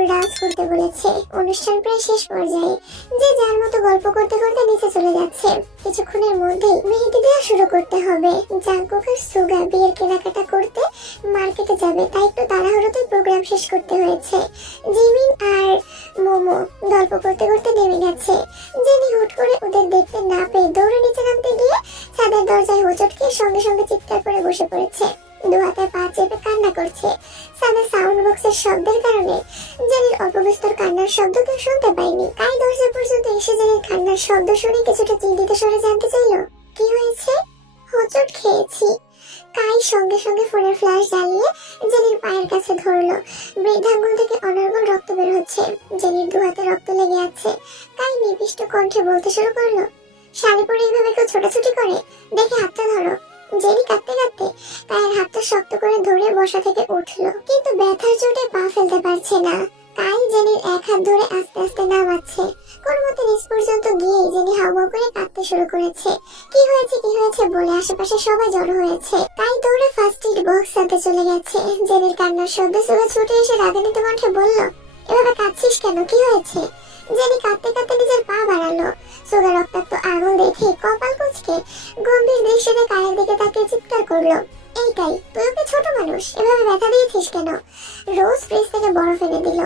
Pole dance করতে বলেছে। অনুষ্ঠান প্রায় শেষ পর্যায়ে, যে যার মতো গল্প করতে করতে নিচে চলে যাচ্ছে। কিছুক্ষণের মধ্যেই মেহেদি দেওয়া শুরু করতে হবে। জাঙ্কুক আর সুগা বিয়ের কেনাকাটা করতে মার্কেটে যাবে, তাই একটু তাড়াহুড়োতে প্রোগ্রাম শেষ করতে হয়েছে। জিমিন আর মোমো গল্প করতে করতে নেমে গেছে। জেনি হুট করে ওদের দেখতে না পেয়ে দৌড়ে নিচে নামতে গিয়ে ছাদের দরজায় হোঁচট খেয়ে সঙ্গে সঙ্গে চিৎকার করে বসে পড়েছে। দু হাতে পা চেপে কান্না করছে। ছাদের সাউন্ড বক্সের শব্দের কারণে জেনির অল্প বিস্তর কান্নার শব্দ কেউ শুনতে পায়নি। তাই দরজা পর্যন্ত এসে জেনির কান্নার শব্দ শুনে কিছুটা চিন্তিত স্বরে জানতে চাইল, কি হয়েছে? হোঁচট খেয়েছি। কাই সঙ্গে সঙ্গে ফোনের ফ্ল্যাশ জ্বালিয়ে জেনির পায়ের কাছে ধরলো। বৃদ্ধাঙ্গুল থেকে অনর্গল রক্ত বের হচ্ছে। জেনির দু হাতে রক্ত লেগে আছে। কাই নিবিষ্ট কণ্ঠে বলতে শুরু করলো, শাড়ি পরে এইভাবে কেউ ছোটাছুটি করে? দেখে হাতটা ধরো। জেনি কাঁদতে কাঁদতে কায়ের হাতটা শক্ত করে ধরে বসা থেকে উঠলো, কিন্তু ব্যথার চোটে পা ফেলতে পারছে না। কাই জেনির এক হাত ধরে আস্তে আস্তে নামাচ্ছে। কোন মতে নিচ পর্যন্ত গিয়ে জেনি হাউমাউ করে কাঁদতে শুরু করেছে। কি হয়েছে বলে আশেপাশে সবাই জড়ো হয়েছে। তাই দৌড়ে ফার্স্ট এড বক্স আনতে চলে গেছে। জেনির কান্নার শব্দে সুগা ছুটে এসে রাগান্বিত কণ্ঠে বলল, এভাবে কাঁদছিস কেন? কি হয়েছে? জেনি কাঁদতে কাঁদতে নিজের পা বাড়ালো। সুগা রক্তাক্ত আঙুল দেখে কপাল কুঁচকে গম্ভীর দৃষ্টিতে কায়ের দিকে তাকিয়ে চিৎকার করলো, এই কাই, তুই ওকে ছোট মানুষ, এভাবে ব্যথা দিয়েছিস কেন? রোজ ফ্রিজ থেকে বরফ এনে দিল।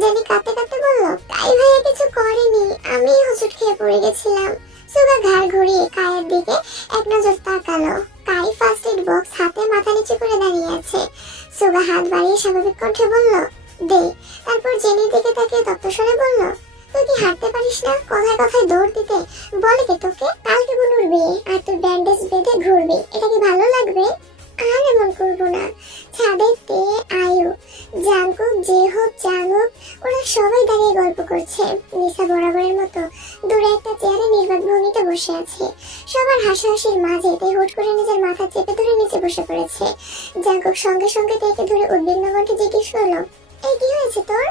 জেনি কাঁদতে কাঁদতে বলল, কাই ভাইয়া কিছু করেনি, আমি হোঁচট খেয়ে পড়ে গেছিলাম। সুগা ঘাড় ঘুরিয়ে কায়ের দিকে এক নজর তাকালো। কাই ফার্স্ট এড বক্স হাতে মাথা নিচু করে দাঁড়িয়ে আছে। সুগা হাত বাড়িয়ে স্বাভাবিক কণ্ঠে বলল, দে। তারপর জেনির দিকে তাকিয়ে তপ্তস্বরে বলল, তুই কি হাঁটতে পারিস না? কথায় কথায় দৌড় দিতে বলে কে তোকে? কালকে বুনুর বিয়ে, আর তুই ব্যান্ডেজ বেঁধে ঘুরবি, এটা কি ভালো লাগবে? আর এমন করবো না। ছাদে তে, আয়ু, জাঙ্কুক, জেহোপ, জাঙ্গুক ওরা সবাই দাঁড়িয়ে গল্প করছে। নিসা বরাবরের মতো দূরে একটা চেয়ারে নির্বাক ভঙ্গিতে বসে আছে। সবার হাসাহাসির মাঝে তে হুট করে নিজের মাথা চেপে ধরে নিচে বসে পড়েছে। জাঙ্কুক সঙ্গে সঙ্গে তেকে ধরে উদ্বিগ্ন কণ্ঠে জিজ্ঞেস করলো, এই কি হয়েছে তোর?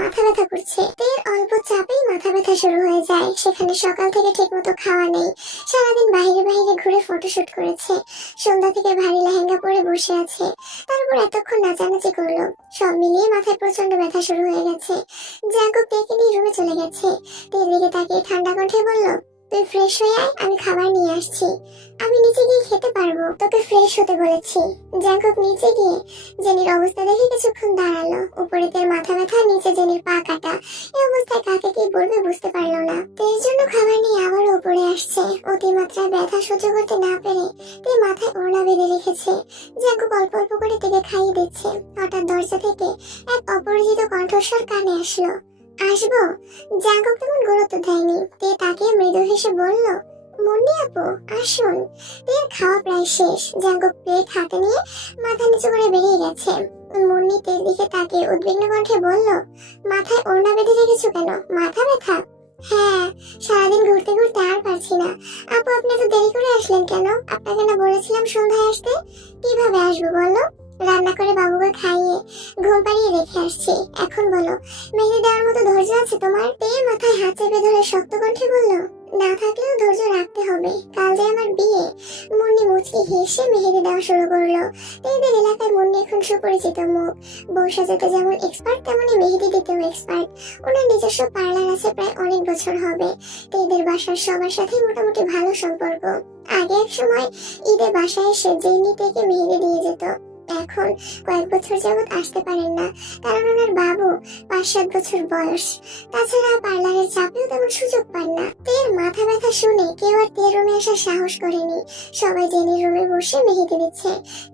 মাথা ব্যথা করছে। তের অল্প চাপেই মাথা ব্যথা শুরু হয়ে যায়। সেখানে সকাল থেকে ঠিক মতো খাওয়া নেই। সারাদিন বাইরে বাইরে ঘুরে ফটোশুট করেছে। সন্ধ্যা থেকে ভারী লেহেঙ্গা পরে বসে আছে। তারপর এতক্ষণ নাচানাচি করলো। সব মিলিয়ে মাথায় প্রচন্ড ব্যথা শুরু হয়ে গেছে। জাঙ্কুক তেকে নিয়ে রুমে চলে গেছে। তের দিকে তাকিয়ে ঠান্ডা কণ্ঠে বলল, তুই ফ্রেশ হয়ে আয়, আমি খাবার নিয়ে আসছি। আমি নিচে গিয়ে খেতে পারবো, তোকে ফ্রেশ হতে বলেছি। জাঙ্কুক নিচে গিয়ে জেনির অবস্থা দেখে কিছুক্ষণ দাঁড়ালো। উপরে তের মাথা ব্যথা, নিচে জেনির পা কাটা। এই অবস্থায় কাকে কি বলবে বুঝতে পারলো না। তের জন্য খাবার নিয়ে আবার উপরে আসছে। অতিমাত্রায় ব্যথা সহ্য করতে না পেরে তে মাথায় ওড়না বেঁধে রেখেছে। জাঙ্কুক অল্প অল্প করে তেকে খাইয়ে দিচ্ছে। হঠাৎ দরজা থেকে এক অপরিচিত কণ্ঠস্বর কানে আসলো, আসবো? জাঙ্কুক তেমন গুরুত্ব দেয়নি। তে তাকে মৃদু হেসে বলল, মুন্নি আপু আসুন। তের খাওয়া প্রায় শেষ। জাঙ্কুক প্লেট হাতে নিয়ে মাথা নিচু করে বেরিয়ে গেছে। মুন্নি তের দিকে তাকিয়ে উদ্বিগ্ন কণ্ঠে বলল, মাথায় ওড়না বেঁধে রেখেছো কেন? মাথা ব্যথা? হ্যাঁ, সারাদিন ঘুরতে ঘুরতে আর পারছি না। আপু আপনি তো দেরি করে আসলেন কেন? আপনাকে না বলেছিলাম সন্ধ্যায় আসতে? কিভাবে আসবো বলো? রান্না করে বাবুকে খাইয়ে ঘুম পাড়িয়ে রেখে আসছি। এখন বলো, মেহেদি দেওয়ার মতো ধৈর্য আছে তোমার? তে মাথায় হাত চেপে ধরে শক্ত কণ্ঠে বলল, না থাকলেও ধৈর্য রাখতে হবে, কাল যে আমার বিয়ে। মুন্নি মুচকি হেসে মেহেদি দেওয়া শুরু করলো। এদের এলাকায় মুন্নি এখন সুপরিচিত মুখ। বউ সাজাতে যেমন এক্সপার্ট, তেমনি মেহেদি দিতেও এক্সপার্ট। ওনার নিজস্ব পার্লার আছে, প্রায় অনেক বছর হবে। এদের বাসার সবার সাথে মোটামুটি ভালো সম্পর্ক। আগে এক সময় ঈদে বাসায় এসে জেনি থেকে মেহেদি দিয়ে যেত। এখন কয়েক বছর যাবত আসতে পারেন না, কারণ ওনার বাবু 5-7 বছর বয়স। তাছাড়া পার্লারের চাপেও তেমন সুযোগ পান না। তের মাথা ব্যথা শুনে কেউ আর তের রুমে আসার সাহস করেনি। সবাই জেনির রুমে বসে মেহেদি দিচ্ছে।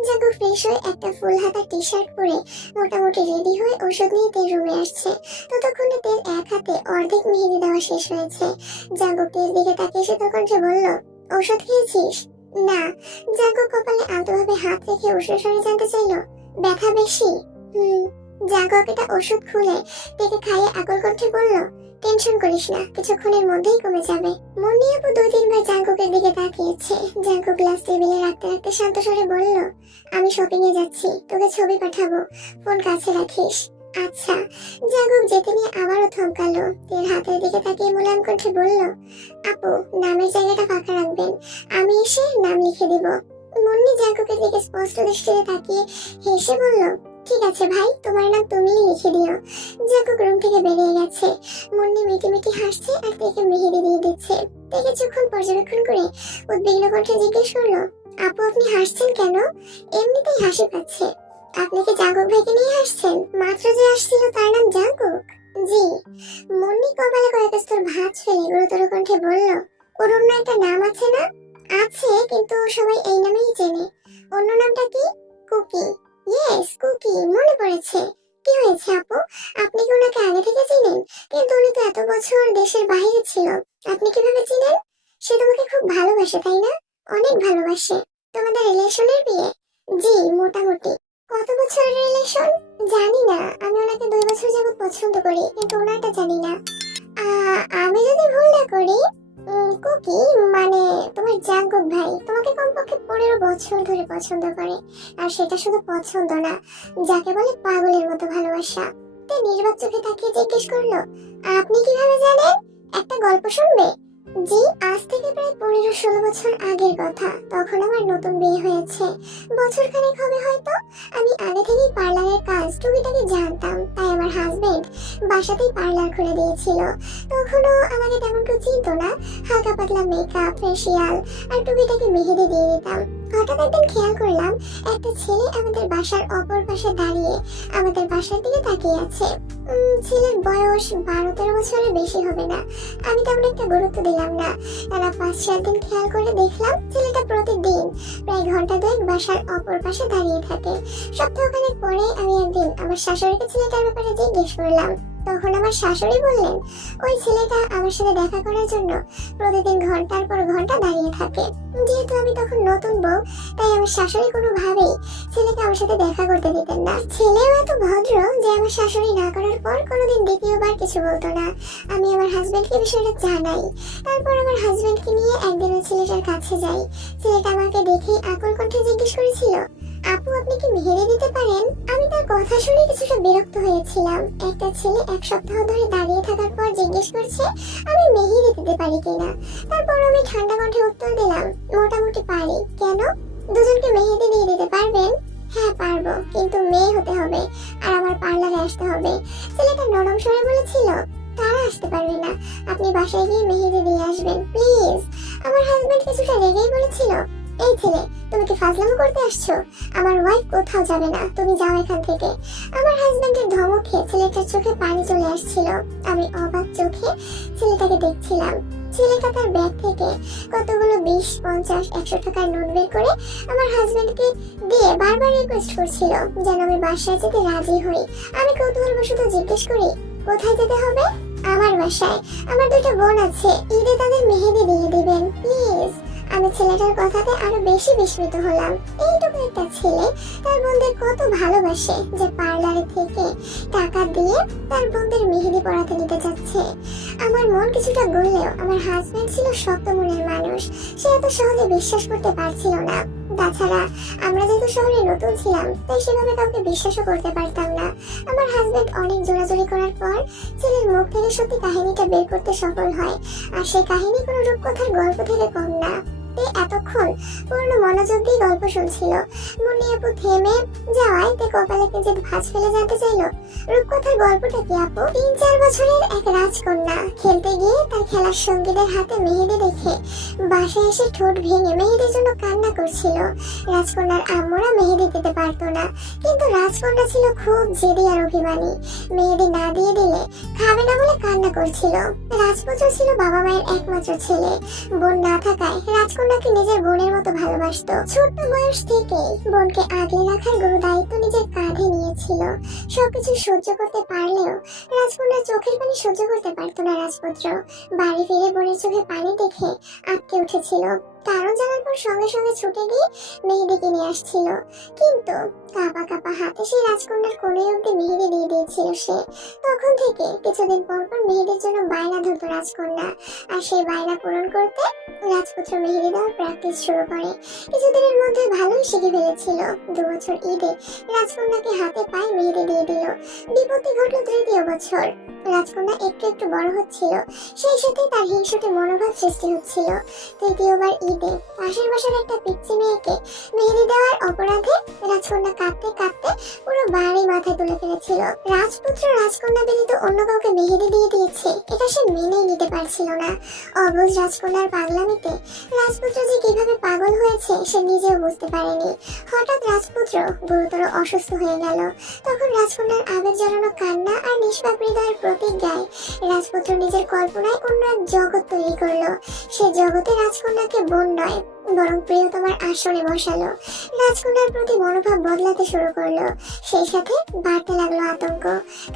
জাঙ্কুক ফ্রেশ হয়ে একটা ফুল হাতা টি শার্ট পরে মোটামুটি রেডি হয়ে ওষুধ নিয়ে তের রুমে আসছে। ততক্ষণে তের এক হাতে অর্ধেক মেহেদি দেওয়া শেষ হয়েছে। জাঙ্কুক তের দিকে তাকিয়ে শীতল কণ্ঠে বলল, ওষুধ খেয়েছিস? না। জাঙ্কুক কপালে আলতোভাবে হাত রেখে উষ্ণ স্বরে জানতে চাইল, ব্যথা বেশি? জাঙ্কুক এটা ওষুধ খুলে তেকে খাইয়ে আকল কণ্ঠে বলল, টেনশন করিস না, কিছুক্ষণের মধ্যেই কমে যাবে। মুন্নি আপু 2-3 বার জাঙ্কুকের দিকে তাকিয়েছে। জাঙ্কুক গ্লাস টেবিলে রাখতে রাখতে শান্ত স্বরে বলল, আমি শপিং এ যাচ্ছি, তোকে ছবি পাঠাবো, ফোন কাছে রাখিস। আচ্ছা। জাঙ্কুক যেতে নিয়ে আবারও থমকালো। তের হাতের দিকে তাকিয়ে মোলায়েম কণ্ঠে বলল, আপু নামের জায়গাটা ফাঁকা রাখবেন, আমি এসে নাম লিখে দিব। মুন্নি জাঙ্কুকের দিকে স্পষ্ট দৃষ্টিতে তাকিয়ে হেসে বলল, ঠিক আছে ভাই, তোমার নাম তুমিই লিখে দিও। জাঙ্কুক রুম থেকে বেরিয়ে গেছে। মুন্নি মিটি মিটি হাসছে আর তাকে মেহেদি দিয়ে দিচ্ছে। তে কিছুক্ষণ পর্যবেক্ষণ করে উদ্বিগ্ন কণ্ঠে জিজ্ঞেস করলো, আপু আপনি হাসছেন কেন? এমনিতেই হাসি পাচ্ছে। আপনি কি জাঙ্কুক ভাইকে নিয়ে হাসছেন? মাত্র যে আসছিল তার নাম জাঙ্কুক? জি। মুন্নি কপালে কয়েক স্তর ভাঁজ ফেলে গুরুতর কণ্ঠে বলল, ওর অন্য একটা নাম আছে না? আছে, কিন্তু সবাই এই নামেই চেনে। অন্য নামটা কি? কুকি। ইয়েস, কুকি, মনে পড়েছে। কি হয়েছে আপু? আপনি কি ওনাকে আগে থেকে চিনেন? কিন্তু উনি তো এত বছর দেশের বাইরে ছিল, আপনি কিভাবে চিনেন? সে তোমাকে খুব ভালোবাসে তাই না? অনেক ভালোবাসে। তোমাদের রিলেশনের বিয়ে? জি, মোটামুটি। কত বছরের রিলেশন? জানি না, আমি ওনাকে 2 বছর যাবত পছন্দ করি, কিন্তু ওনারটা জানি না। আমি যদি ভুল না করি, কুকি মানে তোমার জাঙ্কুক ভাই তোমাকে কমপক্ষে 15 বছর ধরে পছন্দ করে। আর সেটা শুধু পছন্দ না, যাকে বলে পাগলের মতো ভালোবাসা। তে নির্বাক চোখে তাকিয়ে জিজ্ঞেস করলো, আপনি কিভাবে জানেন? একটা গল্প শুনবে? জি, আজ থেকে প্রায় 15-16 বছর আগের কথা। তখন আমার নতুন বিয়ে হয়েছে, বছর খানেক হবে হয়তো। আমি আগে থেকেই পার্লারের কাজ টুকিটাকি জানতাম, তাই আমার হাজবেন্ড বাসাতেই পার্লার খুলে দিয়েছিল। তখনও আমাকে তেমন কেউ চিনতো না। হালকা পাতলা মেকআপ, ফেসিয়াল আর টুকিটাকি মেহেদি দিয়ে দিতাম। হঠাৎ একদিন খেয়াল করলাম একটা ছেলে আমাদের বাসার অপর পাশে দাঁড়িয়ে আমাদের বাসার দিকে তাকিয়ে আছে। ছেলের বয়স 12-13 বছরের বেশি হবে না। আমি তেমন একটা গুরুত্ব দিলাম না। টানা 5-4 দিন খেয়াল করে দেখলাম ছেলেটা প্রতিদিন প্রায় ঘন্টা 2 বাসার অপর পাশে দাঁড়িয়ে থাকে। সপ্তাহখানেক পরে আমি একদিন আমার শাশুড়িকে ছেলেটার ব্যাপারে জিজ্ঞেস করলাম। তখন আমার শাশুড়ি বললেন, ওই ছেলেটা আমার সাথে দেখা করার জন্য প্রতিদিন ঘন্টার পর ঘন্টা দাঁড়িয়ে থাকে। যেহেতু আমি তখন নতুন বউ, তাই আমার শাশুড়ি কোনোভাবেই ছেলেকে আমার সাথে দেখা করতে দিতেন না। ছেলেও এত ভদ্র যে আমার শাশুড়ি না করার পর কোনোদিন দ্বিতীয়বার কিছু বলতো না। আমি আমার হাজবেন্ডকে বিষয়টা জানাই। তারপর আমার হাজবেন্ডকে নিয়ে একদিন ওই ছেলেটার কাছে যাই। ছেলেটা আমাকে দেখেই আকুল কণ্ঠে জিজ্ঞেস করেছিল, আপু আপনি কি মেহেদি দিতে পারেন? আমি তার কথা শুনে কিছুটা বিরক্ত হয়েছিলাম। একটা ছেলে 1 সপ্তাহ ধরে দাঁড়িয়ে থাকার পর জিজ্ঞেস করছে আমি মেহেদি দিতে পারি কিনা। তারপর আমি ঠান্ডা কণ্ঠে উত্তর দিলাম, মোটামুটি পারি। কেন? দুজনকে মেহেদি দিয়ে দিতে পারবেন? হ্যাঁ পারবো, কিন্তু মেয়ে হতে হবে আর আমার পার্লারে আসতে হবে। ছেলেটা নরম স্বরে বলেছিল, তারা আসতে পারবে না, আপনি বাসায় গিয়ে মেহেদি দিয়ে আসবেন প্লিজ। আমার হাজবেন্ড কিছুটা রেগেই বলেছিল, এই ছেলে তুমি কি ফাজলামো করতে আসছো? আমার ওয়াইফ কোথাও যাবে না, তুমি যাও এখান থেকে। আমার হাজবেন্ডের ধমকে ছেলেটার চোখে পানি চলে আসছিল। আমি অবাক চোখে ছেলেটাকে দেখছিলাম। ছেলেটা তার ব্যাগ থেকে কতগুলো 20, 50, 100 টাকার নোট বের করে আমার হাজবেন্ডকে দিয়ে বারবার রিকোয়েস্ট করছিল যেন আমি বাসায় যেতে রাজি হই। আমি কৌতূহলবশত জিজ্ঞেস করি, কোথায় যেতে হবে? আমার বাসায়। আমার 2টা বোন আছে, ঈদে তাদের মেহেদি দিয়ে দিবেন প্লিজ। আমি ছেলেটার কথাতে আরো বেশি বিস্মিত হলাম। এইটুকু একটা ছেলে তার বোনদের কত ভালোবাসে যে পার্লারে থেকে টাকা দিয়ে তার বোনদের মেহেদি পরাতে নিতে যাচ্ছে। আমার মন কিছুটা গড়লেও আমার হাজবেন্ড ছিল শক্ত মনের মানুষ। সে এত সহজে বিশ্বাস করতে পারছিল না। তাছাড়া আমরা যেহেতু শহরে নতুন ছিলাম, তাই সেভাবে কাউকে বিশ্বাসও করতে পারতাম না। আমার হাজবেন্ড অনেক জোরাজোরি করার পর ছেলের মুখ থেকে সত্যি কাহিনীটা বের করতে সফল হয়। আর সেই কাহিনী কোনো রূপকথার গল্প থেকে কম না। এতক্ষণ পূর্ণ মনোযোগ দিয়ে গল্প শুনছিল। মুন্নি আপু থেমে যাওয়ায় তে কপালে যে ভাঁজ ফেলে জানতে চাইলো, রূপকথার গল্পটা কি আপু? 3-4 বছরের এক রাজকন্যা খেলতে গিয়ে তার খেলার সঙ্গীদের হাতে মেহেদি দেখে বাসায় এসে ঠোঁট ভেঙে মেহেদির জন্য কান্না করছিল। রাজকন্যার আম্মুরা মেহেদি দিতে পারতো না, কিন্তু রাজকন্যা ছিল খুব জেদি আর অভিমানী। মেহেদি না দিয়ে দিলে খাবে না বলে কান্না করছিল। রাজপুত্র ছিল বাবা মায়ের একমাত্র ছেলে। বোন না থাকায় রাজকন্যাকে নিজের বোনের মতো ভালোবাসতো। ছোট্ট বয়স থেকেই বোনকে আগলে রাখার গুরু দায়িত্ব নিজের কাঁধে নিয়েছিল। সবকিছু সহ্য করতে পারলেও রাজকন্যার চোখের পানি সহ্য করতে পারতো না রাজপুত্র। বাড়ি ফিরে বোনের চোখে পানি দেখে আটকে উঠেছিল। কারণ জানার পর সঙ্গে সঙ্গে ছুটে গিয়ে মেহেদি কিনে আসছিল। কিন্তু কাঁপা কাঁপা হাতে সেই রাজকন্যার কোণে অব্দি মেহেদি দিয়ে দিয়েছিল সে। তখন থেকে কিছুদিন পর পর মেহেদির জন্য বায়না ধরতো রাজকন্যা। আর সেই বায়না পূরণ করতে রাজপুত্র মেহেদি দেওয়ার প্র্যাকটিস শুরু করে। কিছুদিনের মধ্যে ভালোই শিখে ফেলেছিল। 2 বছর ঈদে রাজকন্যাকে হাতে পায়ে মেহেদি দিয়ে দিল। বিপত্তি ঘটল 3য় বছর। রাজকন্যা একটু একটু বড় হচ্ছিল, সেই সাথে তার হিংসুটে মনোভাব সৃষ্টি হচ্ছিল। তৃতীয়বার ঈদে পাশের বাসার একটা পিচ্চি মেয়েকে মেহেদি দেওয়ার অপরাধে রাজকন্যা কাঁদতে কাঁদতে পুরো বাড়ি মাথায় তুলে ফেলেছিল। রাজপুত্র রাজকন্যা ব্যতীত অন্য কাউকে মেহেদি দিয়ে দিয়েছে, এটা সে মেনেই নিতে পারছিল না। অবুঝ রাজকন্যার পাগলামিতে রাজপুত্র যে কিভাবে পাগল হয়েছে সে নিজেও বুঝতে পারেনি। হঠাৎ রাজপুত্র গুরুতর অসুস্থ হয়ে গেল। তখন রাজকন্যার আবেগ জ্বালানো কান্না আর নিষ্পাপ হৃদয়ের প্রতিজ্ঞায় রাজপুত্র নিজের কল্পনায় অন্য এক জগৎ তৈরি করলো। সে জগতে রাজকন্যাকে বোন নয় বরং প্রিয়তমার আসনে বসালো। রাজকন্যার প্রতি মনোভাব বদলাতে শুরু করলো। সেই সাথে বাড়তে লাগলো আতঙ্ক,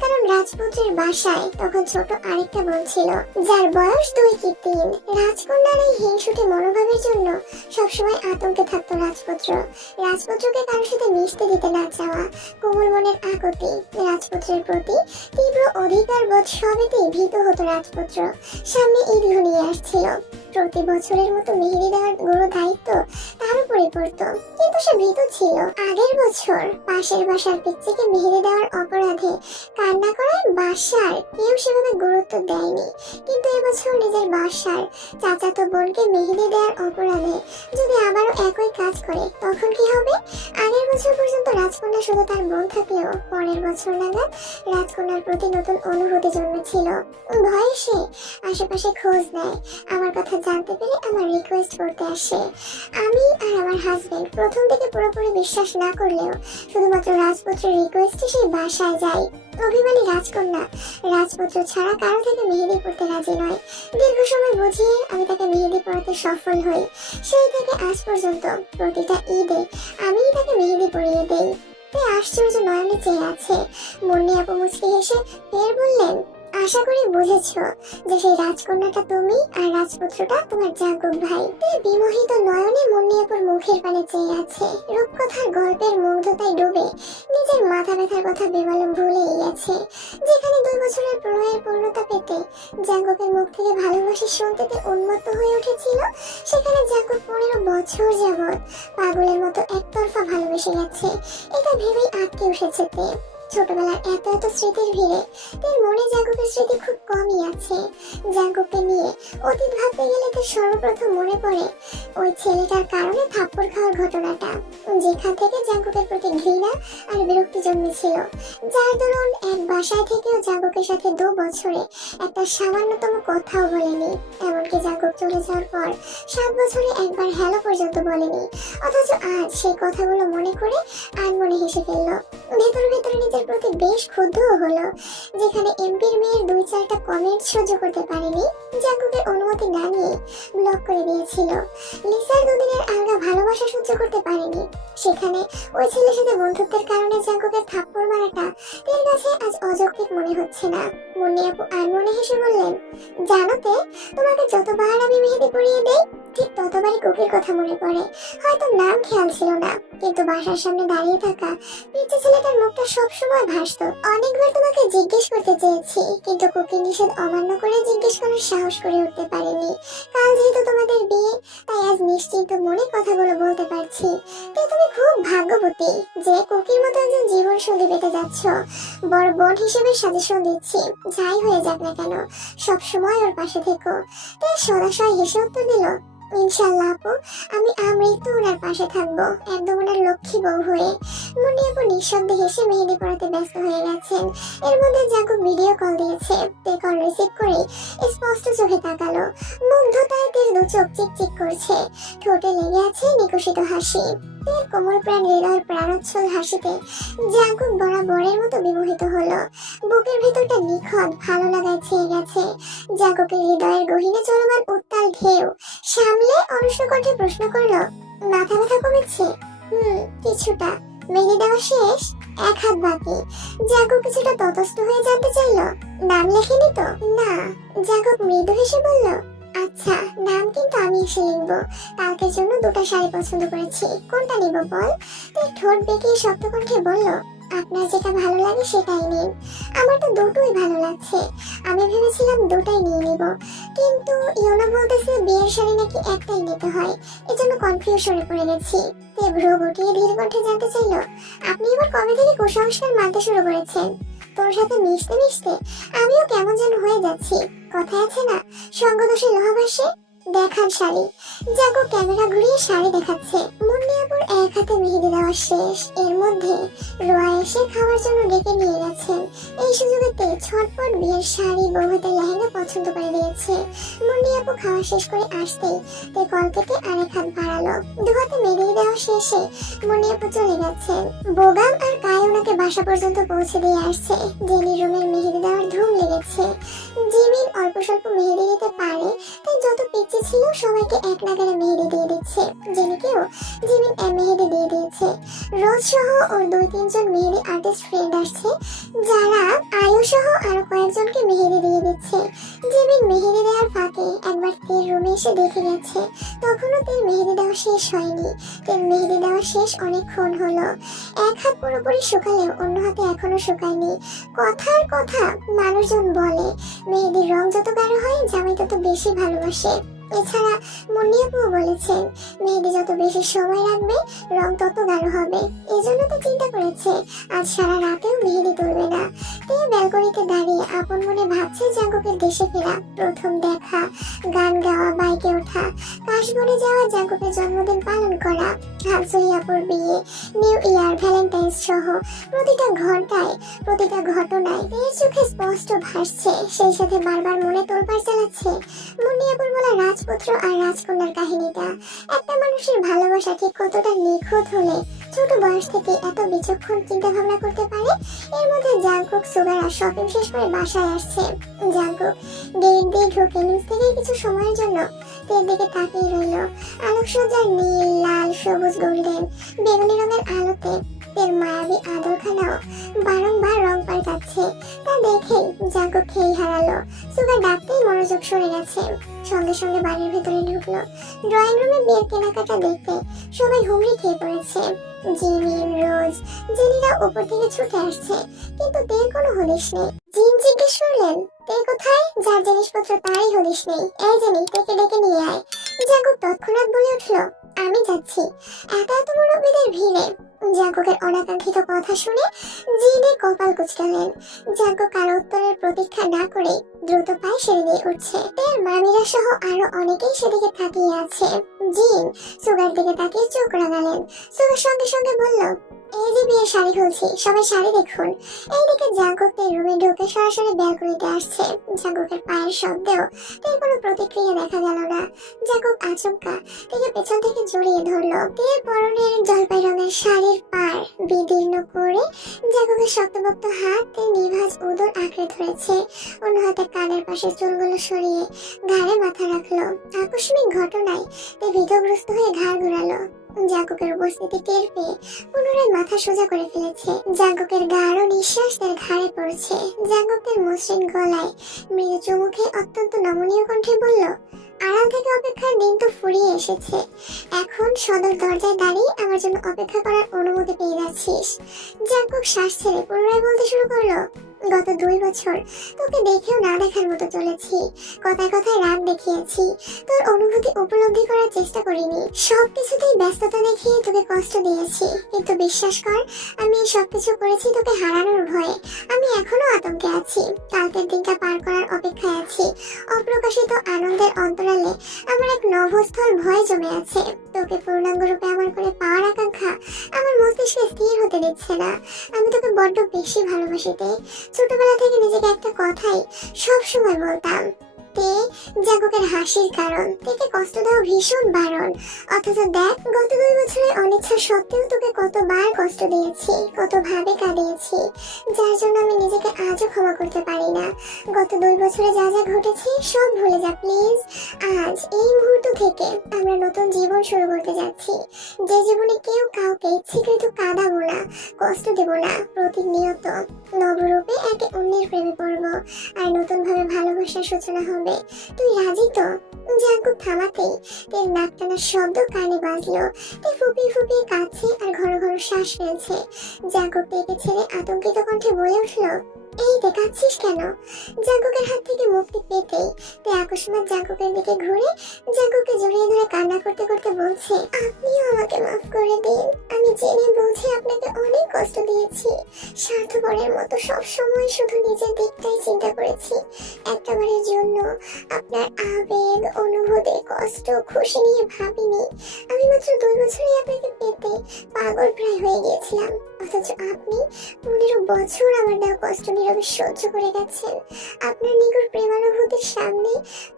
কারণ রাজপুত্রের বাসায় তখন ছোট আরেকটা বোন ছিল, যার বয়স 2 কি 3। রাজকন্যার এই হিংসুটে মনোভাবের জন্য সবসময় আতঙ্কে থাকতো রাজপুত্র। রাজপুত্রকে কারোর সাথে মিশতে দিতে না চাওয়া, কোমল মনের আকুতি, রাজপুত্রের প্রতি তীব্র অধিকার বোধ সবেতেই ভীত হতো রাজপুত্র। সামনে ঈদ ঘনিয়ে আসছিল, প্রতি বছরের মতো মেহেদি দেওয়ার গুরু দায়িত্ব তার উপরে পড়তো, কিন্তু সে ভীত ছিল। আগের বছর পাশের বাসার পিচ্চিকে মেহেদি দেওয়ার অপরাধে কান্না করায় বাসার কেউ সেভাবে গুরুত্ব দেয়নি, কিন্তু এবছর নিজের বাসার চাচাতো বোনকে মেহেদি দেওয়ার অপরাধে যদি আবারও একই কাজ করে তখন কি হবে? আগের বছর পর্যন্ত রাজকন্যা শুধু তার বোন থাকলেও পরের বছর নাগাদ রাজকন্যার প্রতি নতুন অনুভূতি জন্মেছিল। ভয়ে সে আশেপাশে খোঁজ নেয়, আমার কথা জানতে পেরে আমার রিকোয়েস্ট করতে আসে। আমি আর আমার হাজবেন্ড প্রথম থেকে পুরোপুরি বিশ্বাস না করলেও শুধুমাত্র রাজপুত্রের রিকোয়েস্টে সেই বাসায় যাই। অভিমানী রাজকন্যা রাজপুত্র ছাড়া কারো থেকে মেহেদি পড়তে রাজি নয়। দীর্ঘ সময় বুঝিয়ে আমি তাকে মেহেদি পড়াতে সফল হই। সেই থেকে আজ পর্যন্ত প্রতিটা ঈদে আমিই তাকে মেহেদি পরিয়ে দেই। আশ্চর্য নয়নে চেয়ে আছে। মুন্নি আপু মুচকি হেসে ফের বললেন, আশা করি বুঝেছো যে সেই রাজকন্যাটা তুমি আর রাজপুত্রটা তোমার জাগুক ভাই। বিমোহিত নয়নে মুন্নিয়াপুর মুখের পানে চেয়ে আছে। রূপকথার গল্পের মুগ্ধতায় ডুবে নিজের মাথা ব্যথার কথা বেমালুম ভুলেই গেছে। যেখানে 2 বছরের প্রণয়ের পূর্ণতা পেতে জাগুকের মুখ থেকে ভালোবাসি শুনতে উন্মত্ত হয়ে উঠেছিল, সেখানে জাগুক 15 বছর যাবৎ পাগলের মতো একতরফা ভালোবেসে গেছে। এটা ভেবেই আটকে উঠেছে তে। ছোটবেলার এত এত স্মৃতির ভিড়ে তার মনে জাগুকের স্মৃতি খুব কমই আছে। জাগুককে নিয়ে অতীত ভাবতে গেলে তার সর্বপ্রথম মনে পড়ে ওই ছেলেটার কারণে থাপ্পড় খাওয়ার ঘটনাটা, যেখান থেকে জাগুকের প্রতি ঘৃণা আর বিরক্তি জন্মেছিল, যার দরুন এক বাসায় থেকেও জাগুকের সাথে 2 বছরে একটা সামান্যতম কথাও বলেনি। এমনকি জাগুক চলে যাওয়ার পর 7 বছরে একবার হ্যালো পর্যন্ত বলেনি। অথচ আজ সেই কথাগুলো মনে করে আনমনে হেসে ফেললো। ভেতরে ভেতরে নিজের প্রতি বেশ ক্ষুব্ধও হলো। যেখানে এমপির মেয়ের 2-4টা কমেন্ট সহ্য করতে পারেনি, জাগুকের অনুমতি না নিয়ে ব্লক করে দিয়েছিল। লিসার 2 দিনের আলগা ভালোবাসা সহ্য করতে পারেনি, সেখানে ওই ছেলের সাথে বন্ধুত্বের কারণে জাগুকের থাপ্পড় মারাটা তার কাছে আজ অযৌক্তিক মনে হচ্ছে না। মুন্নি আপু আনমনে হেসে বললেন, জানোতে তোমাকে যতবার আমি মেহেদি পরিয়ে দেই ঠিক ততবারই কুকির কথা মনে পড়ে। হয়তো নাম খেয়াল ছিল না, কিন্তু বাসার সামনে দাঁড়িয়ে থাকা পিচ্চি ছেলেটার মুখটা সবসময় ভাসতো। অনেকবার তোমাকে জিজ্ঞেস করতে চেয়েছি, কিন্তু কুকি নিষেধ অমান্য করে জিজ্ঞেস করার সাহস করে উঠতে পারেনি। কাল যেহেতু তোমাদের বিয়ে, তাই আজ নিশ্চিন্ত মনে কথাগুলো বলতে পারছি। তাই তুমি খুব ভাগ্যবতী যে কুকির মতো একজন জীবন সঙ্গী পেতে যাচ্ছ। বড় বোন হিসেবে সাজেশন দিচ্ছি, যাই হয়ে যাক না কেন সবসময় ওর পাশে থেকো। তাই সদাশয় হেসে উত্তর দিল, ইনশাআল্লাহ আপু, আমি আমৃত্যু ওনার পাশে থাকবো, একদম ওনার লক্ষ্মী বউ হয়ে। মুন্নি আপু নিঃশব্দে হেসে মেহেদি পড়াতে ব্যস্ত হয়ে গেছেন। এর মধ্যে জাগুক ভিডিও কল দিয়েছে। তে কল রিসিভ করে স্পষ্ট চোখে তাকালো। মুগ্ধতায় তের 2 চোখ চিকচিক করছে, ঠোঁটে লেগে আছে নিকষিত হাসি। তের কোমল প্রাণ হৃদয়ের প্রাণোচ্ছল হাসিতে জাগুক বরাবরের মতো বিমোহিত হলো। বুকের ভেতরটা নিখুঁত ভালো লাগায় ছেয়ে গেছে। জাগুকের হৃদয়ের গহীনে চলমান উত্তাল ঢেউ সামলে অনুষ্ণ কণ্ঠে প্রশ্ন করলো, মাথা ব্যথা কমেছে? কিছুটা। মেহেদি দেওয়া শেষ? 1 হাত বাকি। জাগুক কিছুটা ততস্থ হয়ে জানতে চাইলো, নাম লেখেনি তো? না। জাগুক মৃদু হেসে বলল, আচ্ছা, নাম কিন্তু আমি এসে লিখবো। কালকের জন্য 2টা শাড়ি পছন্দ করেছি, কোনটা নিব বল? তাই ঠোঁট বেঁকিয়ে শক্ত কণ্ঠে বলল, আপনার যেটা ভালো লাগে সেটাই নিন। আমার তো দুটোই ভালো লাগছে। আমি ভেবেছিলাম 2টাই নিয়ে নিব, কিন্তু ইয়োনা বলতেছে বিয়ের শাড়ি নাকি একটাই নিতে হয়, এজন্য কনফিউশনে পড়ে গেছি। তে ভ্রু গুটিয়ে ধীর কণ্ঠে জানতে চাইলো, আপনি এবার কবে থেকে কুসংস্কার মানতে শুরু করেছেন? তোর সাথে মিশতে মিশতে আমিও কেমন যেন হয়ে যাচ্ছি। কথায় আছে না, সঙ্গদোষে লোহা ভাসে। দেখান শাড়ি। জাগো ক্যামেরা ঘুরিয়ে শাড়ি দেখাচ্ছে। মুন্নি আপুর এক হাতে মেহেদি দেওয়া শেষ, এর মধ্যে রোয়া এসে খাওয়ার জন্য ডেকে নিয়ে গেছেন। এই সুযোগেতে ছটপট বিয়ের শাড়ি বউ হাতের লেহেঙ্গা পছন্দ করে দিয়েছে। মুন্নি আপু খাওয়া শেষ করে আসতেই তে কল কেটে আরেক হাত বাড়ালো। দু হাতে মেহেদি দেওয়া শেষে মুন্নি আপু চলে গেছেন। বোগাম আর কায় ওনাকে বাসা পর্যন্ত পৌঁছে দিয়ে আসছে। জেনির রুমের মেহেদি দেওয়ার ধুম লেগেছে। জিমিন অল্প স্বল্প মেহেদি দিতে পারে, তাই যত পিচ্ছি ছিল সবাইকে এক নাগারে মেহেদি দিয়ে দিচ্ছে। জেনিকেও জিমিন মেহেদি দিয়ে দিয়েছে। রোজ সহ ওর 2-3 জন মেহেদি আর্টিস্ট ফ্রেন্ড আসছে, যারা আয়ু সহ আরো কয়েকজনকে মেহেদি দিয়ে দিচ্ছে। জিমিন মেহেদি দেওয়ার ফাঁকে একবার তের রুমে এসে দেখে গেছে, তখনও তের মেহেদি দেওয়া শেষ হয়নি। তের মেহেদি দেওয়া শেষ অনেকক্ষণ হলো। এক হাত পুরোপুরি শুকালেও অন্য হাতে এখনো শুকায়নি। কথার কথা মানুষজন বলে, মেহেদির রং যত গাঢ় হয় জামাই তত বেশি ভালোবাসে। এছাড়া মুন্নি আপুও বলেছেন, মেহেদি যত বেশি সময় রাখবে রং তত গাঢ় হবে। এজন্য তো চিন্তা করেছে আজ সারা রাতেও মেহেদি তুলবে না। তে ব্যালকনিতে দাঁড়িয়ে আপন মনে ভাবছে জাঙ্কুকের দেশে ফেরা, প্রথম দেখা, গান গাওয়া, বাইকে ওঠা, কাশবনে যাওয়া, জাঙ্কুকের জন্মদিন পালন করা, হাফসুই আপুর বিয়ে, নিউ ইয়ার, ভ্যালেন্টাইন্স সহ প্রতিটা ঘন্টায় প্রতিটা ঘটনায় এর চোখে স্পষ্ট ভাসছে। সেই সাথে বারবার মনে তোলপাড় চালাচ্ছে মুন্নি আপুর বলা রাজপুত্র আর রাজকন্যার কাহিনীটা। একটা মানুষের ভালোবাসা ঠিক কতটা নিখুঁত হলে ছোট বয়স থেকে এত বিচক্ষণ চিন্তা ভাবনা করতে পারে। এর মধ্যে জাঙ্কুক সুগার আর শপিং শেষ করে বাসায় আসছে। জাঙ্কুক গেট দিয়ে ঢুকে নিচ থেকে কিছু সময়ের জন্য তের দিকে তাকিয়ে রইল। আলোকসজ্জার নীল, লাল, সবুজ, গোল্ডেন, বেগুনি রঙের আলোতে তের মায়াবী আদরখানাও বারংবার রং পাল্টাচ্ছে। তা দেখেই জাঙ্কুক খেই হারালো। সুগার ডাকতেই মনোযোগ সরে গেছে। সঙ্গে সঙ্গে বাড়ির ভেতরে ঢুকলো। ড্রয়িং রুমে বিয়ের কেনাকাটা দেখতে সবাই হুমড়ি খেয়ে পড়েছে। জিমিন, রোজ, জেনিরা উপর থেকে ছুটে আসছে, কিন্তু তের কোনো হদিশ নেই। জিন জিজ্ঞেস করলেন, তে কোথায়? যার জিনিসপত্র তারই হদিশ নেই। এই জেনি, তেকে ডেকে নিয়ে আয়। জাঙ্কুক তৎক্ষণাৎ বলে উঠলো, আমি যাচ্ছি। এত মুরব্বীদের ভিড়ে জাঙ্কুকের অনাকাঙ্ক্ষিত কথা শুনে জিনে কপাল কুঁচকালেন। জাঙ্কুক কারো উত্তরের প্রতীক্ষা না করে দ্রুত পায়ে সিঁড়ি দিয়ে উঠছে। তের মামিরা সহ আরো অনেকেই সেদিকে তাকিয়ে আছে। জিন সুগার দিকে তাকিয়ে চোখ রাঙালেন। সুগার সঙ্গে সঙ্গে বলল, এই যে বিয়ের শাড়ি খুলছি, সবাই শাড়ি দেখুন। এইদিকে জাঙ্কুক তের রুমে ঢুকে সরাসরি ব্যালকনিতে আসছে। জাঙ্কুকের পায়ের শব্দেও তের কোনো প্রতিক্রিয়া দেখা গেল না। জাঙ্কুক আচমকা তেকে পেছন থেকে জড়িয়ে ধরলো। তের পরনের জলপাই রঙের শাড়ির পাড় বিদীর্ণ করে জাঙ্কুকের শক্তপোক্ত হাত তের নিভাজ উদর আঁকড়ে ধরেছে। অন্য হাতে কানের পাশে চুলগুলো সরিয়ে ঘাড়ে মাথা রাখলো। আকস্মিক ঘটনায় তে ভীতগ্রস্ত হয়ে ঘাড় ঘুরালো। জাঙ্কুকের উপস্থিতি টের পেয়ে পুনরায় মাথা সোজা করে ফেলেছে। জাঙ্কুকের গাঢ় নিঃশ্বাস তার ঘাড়ে পড়ছে। জাঙ্কুকের মসৃণ গলায় মৃদু চুমুকে অত্যন্ত নমনীয় কণ্ঠে বলল, আড়াল থেকে অপেক্ষার দিন তো ফুরিয়ে এসেছে। এখন সদর দরজায় দাঁড়িয়ে আমার জন্য অপেক্ষা করার অনুমতি পেয়ে যাচ্ছিস। জাঙ্কুক শ্বাস ছেড়ে পুনরায় বলতে শুরু করলো, গত 2 বছর তোকে দেখেও না দেখার মতো চলেছি। কথায় কথায় রাগ দেখিয়েছি, তোর অনুভূতি উপলব্ধি করার চেষ্টা করিনি। সবকিছুতেই ব্যস্ততা দেখিয়ে তোকে কষ্ট দিয়েছি, কিন্তু বিশ্বাস কর, আমি এই সবকিছু করেছি তোকে হারানোর ভয়ে। আমি এখনো আতঙ্কে আছি, কালকের দিনটা পার করার অপেক্ষায় আছি। অপ্রকাশিত আনন্দের অন্তরালে আমার এক নভস্থল ভয় জমে আছে। তোকে পূর্ণাঙ্গ রূপে আমার করে পাওয়ার আকাঙ্ক্ষা আমার মস্তিষ্কে স্থির হতে দিচ্ছে না। আমি তোকে বড্ড বেশি ভালোবাসিতে। ছোটবেলা থেকে নিজেকে একটা কথাই সব সময় বলতাম, তে জাঙ্কুকের হাসির কারণ, তেকে কষ্ট দেওয়া ভীষণ বারণ। অথচ দেখ, গত 2 বছরে অনিচ্ছা সত্ত্বেও তোকে কতবার কষ্ট দিয়েছি, কতভাবে কাঁদিয়েছি, যার জন্য আমি নিজেকে আজও ক্ষমা করতে পারি না। গত 2 বছরে যা যা ঘটেছে সব ভুলে যা প্লিজ। আজ এই মুহূর্ত থেকে আমরা নতুন জীবন শুরু করতে যাচ্ছি, যে জীবনে কেউ কাউকে ইচ্ছাকৃত কাঁদাবো না, কষ্ট দেব না। প্রতিনিয়ত নবরূপে একে অন্যের প্রেমে পড়ব, আর নতুন ভাবে ভালোবাসার সূচনা হবে। তুই রাজি তো? জাঙ্কুক থামাতেই তের নাক টানার শব্দ কানে বাজলো। তে ফুপিয়ে ফুপিয়ে কাঁদছে আর ঘন ঘন শ্বাস ফেলছে। জাঙ্কুক তেকে ছেড়ে আতঙ্কিত কণ্ঠে বলে উঠলো, এই তে কাঁদছিস কেন? জাঙ্কুকের হাত থেকে মুক্তি পেতেই তে আকস্মাৎ জাঙ্কুকের দিকে ঘুরে জাঙ্কুককে জড়িয়ে ধরে কান্না করতে করতে বলছে, আপনিও আমাকে মাফ করে দিন। আমি জেনে বুঝে আপনাকে অনেক কষ্ট দিয়েছি। স্বার্থপরের মতো সব সময় শুধু নিজের দিকটাই চিন্তা করেছি। একটাবারের জন্য আপনার আবেগ, অনুভূতি, কষ্ট, খুশি নিয়ে ভাবিনি। আমি মাত্র 2 বছরই আপনাকে পেতে পাগল প্রায় হয়ে গিয়েছিলাম, অথচ আপনি 15 বছর আমার দেওয়া কষ্ট নীরবে সহ্য করে গেছেন। আপনার নিকট প্রেমানুভূতির সামনে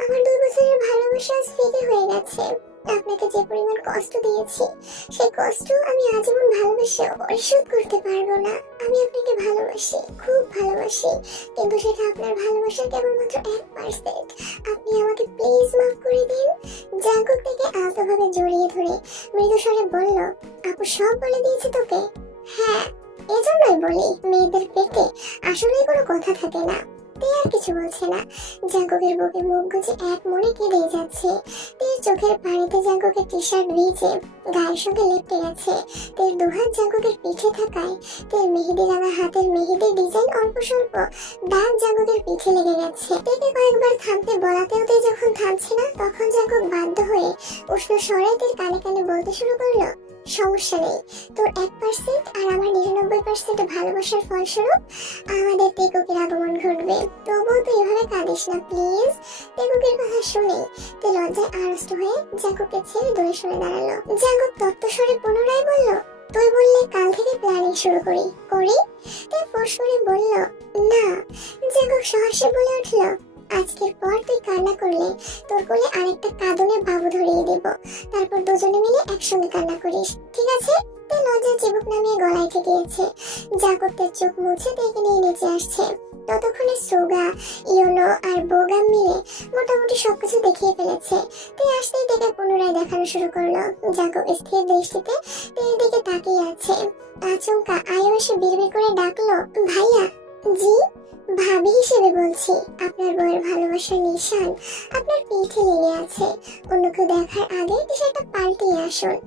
আমার 2 বছরের ভালোবাসা আজ ফিকে হয়ে গেছে। আপনাকে যে পরিমাণ কষ্ট দিয়েছি, সেই কষ্ট আমি আজীবন ভালোবেসে পরিশোধ করতে পারবো না। আমি আপনাকে ভালোবাসি, খুব ভালোবাসি, কিন্তু সেটা আপনার ভালোবাসা কেবলমাত্র 1%। আপনি আমাকে প্লিজ মাফ করে দিন। জাঙ্কুক থেকে আলতোভাবে জড়িয়ে ধরে মৃদু স্বরে বলল, আপু সব বলে দিয়েছে তোকে? হ্যাঁ, এজন্যই বলি মেয়েদের পেটে আসলে কোনো কথা থাকে না। আর কিছু বলছে না। জাঙ্কুকের বুকে মুখ গুজে এক মনে কেঁদেই যাচ্ছে। তের চোখের পানিতে জাঙ্কুকের টি শার্ট ভিজে গায়ের সঙ্গে লেপটে গেছে। তের দুহাত জাঙ্কুকের পিঠে থাকায় তের মেহেদি রাঙা হাতের মেহেদির ডিজাইন অল্প স্বল্প দাগ জাঙ্কুকের পিঠে লেগে গেছে। তেকে কয়েকবার থামতে বলাতেও তে যখন থামছে না, তখন জাঙ্কুক বাধ্য হয়ে উষ্ণ স্বরে তের কানে কানে বলতে শুরু করলো, সমস্যা নেই, তোর 1% আর আমার 99% ভালোবাসার ফলস্বরূপ আমাদের তেকুকের আগমন ঘটবে। তবুও তুই এভাবে কাঁদিস না প্লিজ। তেকুকের কথা শুনে তে লজ্জায় আড়ষ্ট হয়ে জাঙ্কুককে ছেড়ে দূরে সরে দাঁড়ালো। জাঙ্কুক তত্ত্বস্বরে পুনরায় বলল, তুই বললে কাল থেকে প্ল্যানিং শুরু করি। তে ফোর্স করে বলল, না। জাঙ্কুক সহসে বলে উঠল, আজকের পর তুই কান্না করলে তোর কোলে আরেকটা কাঁদনের বাবু ধরিয়ে দেব, তারপর দুজনে মিলে একসঙ্গে কান্না করিস, ঠিক আছে? তে লজ্জায় চিবুক নামিয়ে গলায় ঠেকিয়েছে। জাঙ্কুকের চোখ মুছে তেকে নিয়ে নিচে আসছে। ততক্ষণে সুগা, ইয়োনো আর বোগাম মিলে মোটামুটি সবকিছু দেখিয়ে ফেলেছে। তে আসতেই তেকে পুনরায় দেখানো শুরু করলো। জাঙ্কুক স্থির দৃষ্টিতে তের দিকে তাকিয়ে আছে। আচমকা আয়ো এসে বিড়বিড় করে ডাকলো, ভাইয়া। জি? ভাবি হিসেবে বলছি, আপনার বউয়ের ভালোবাসার নিশান আপনার পিঠে লেগে আছে। অন্য কেউ দেখার আগে সেটা পাল্টিয়ে আসুন।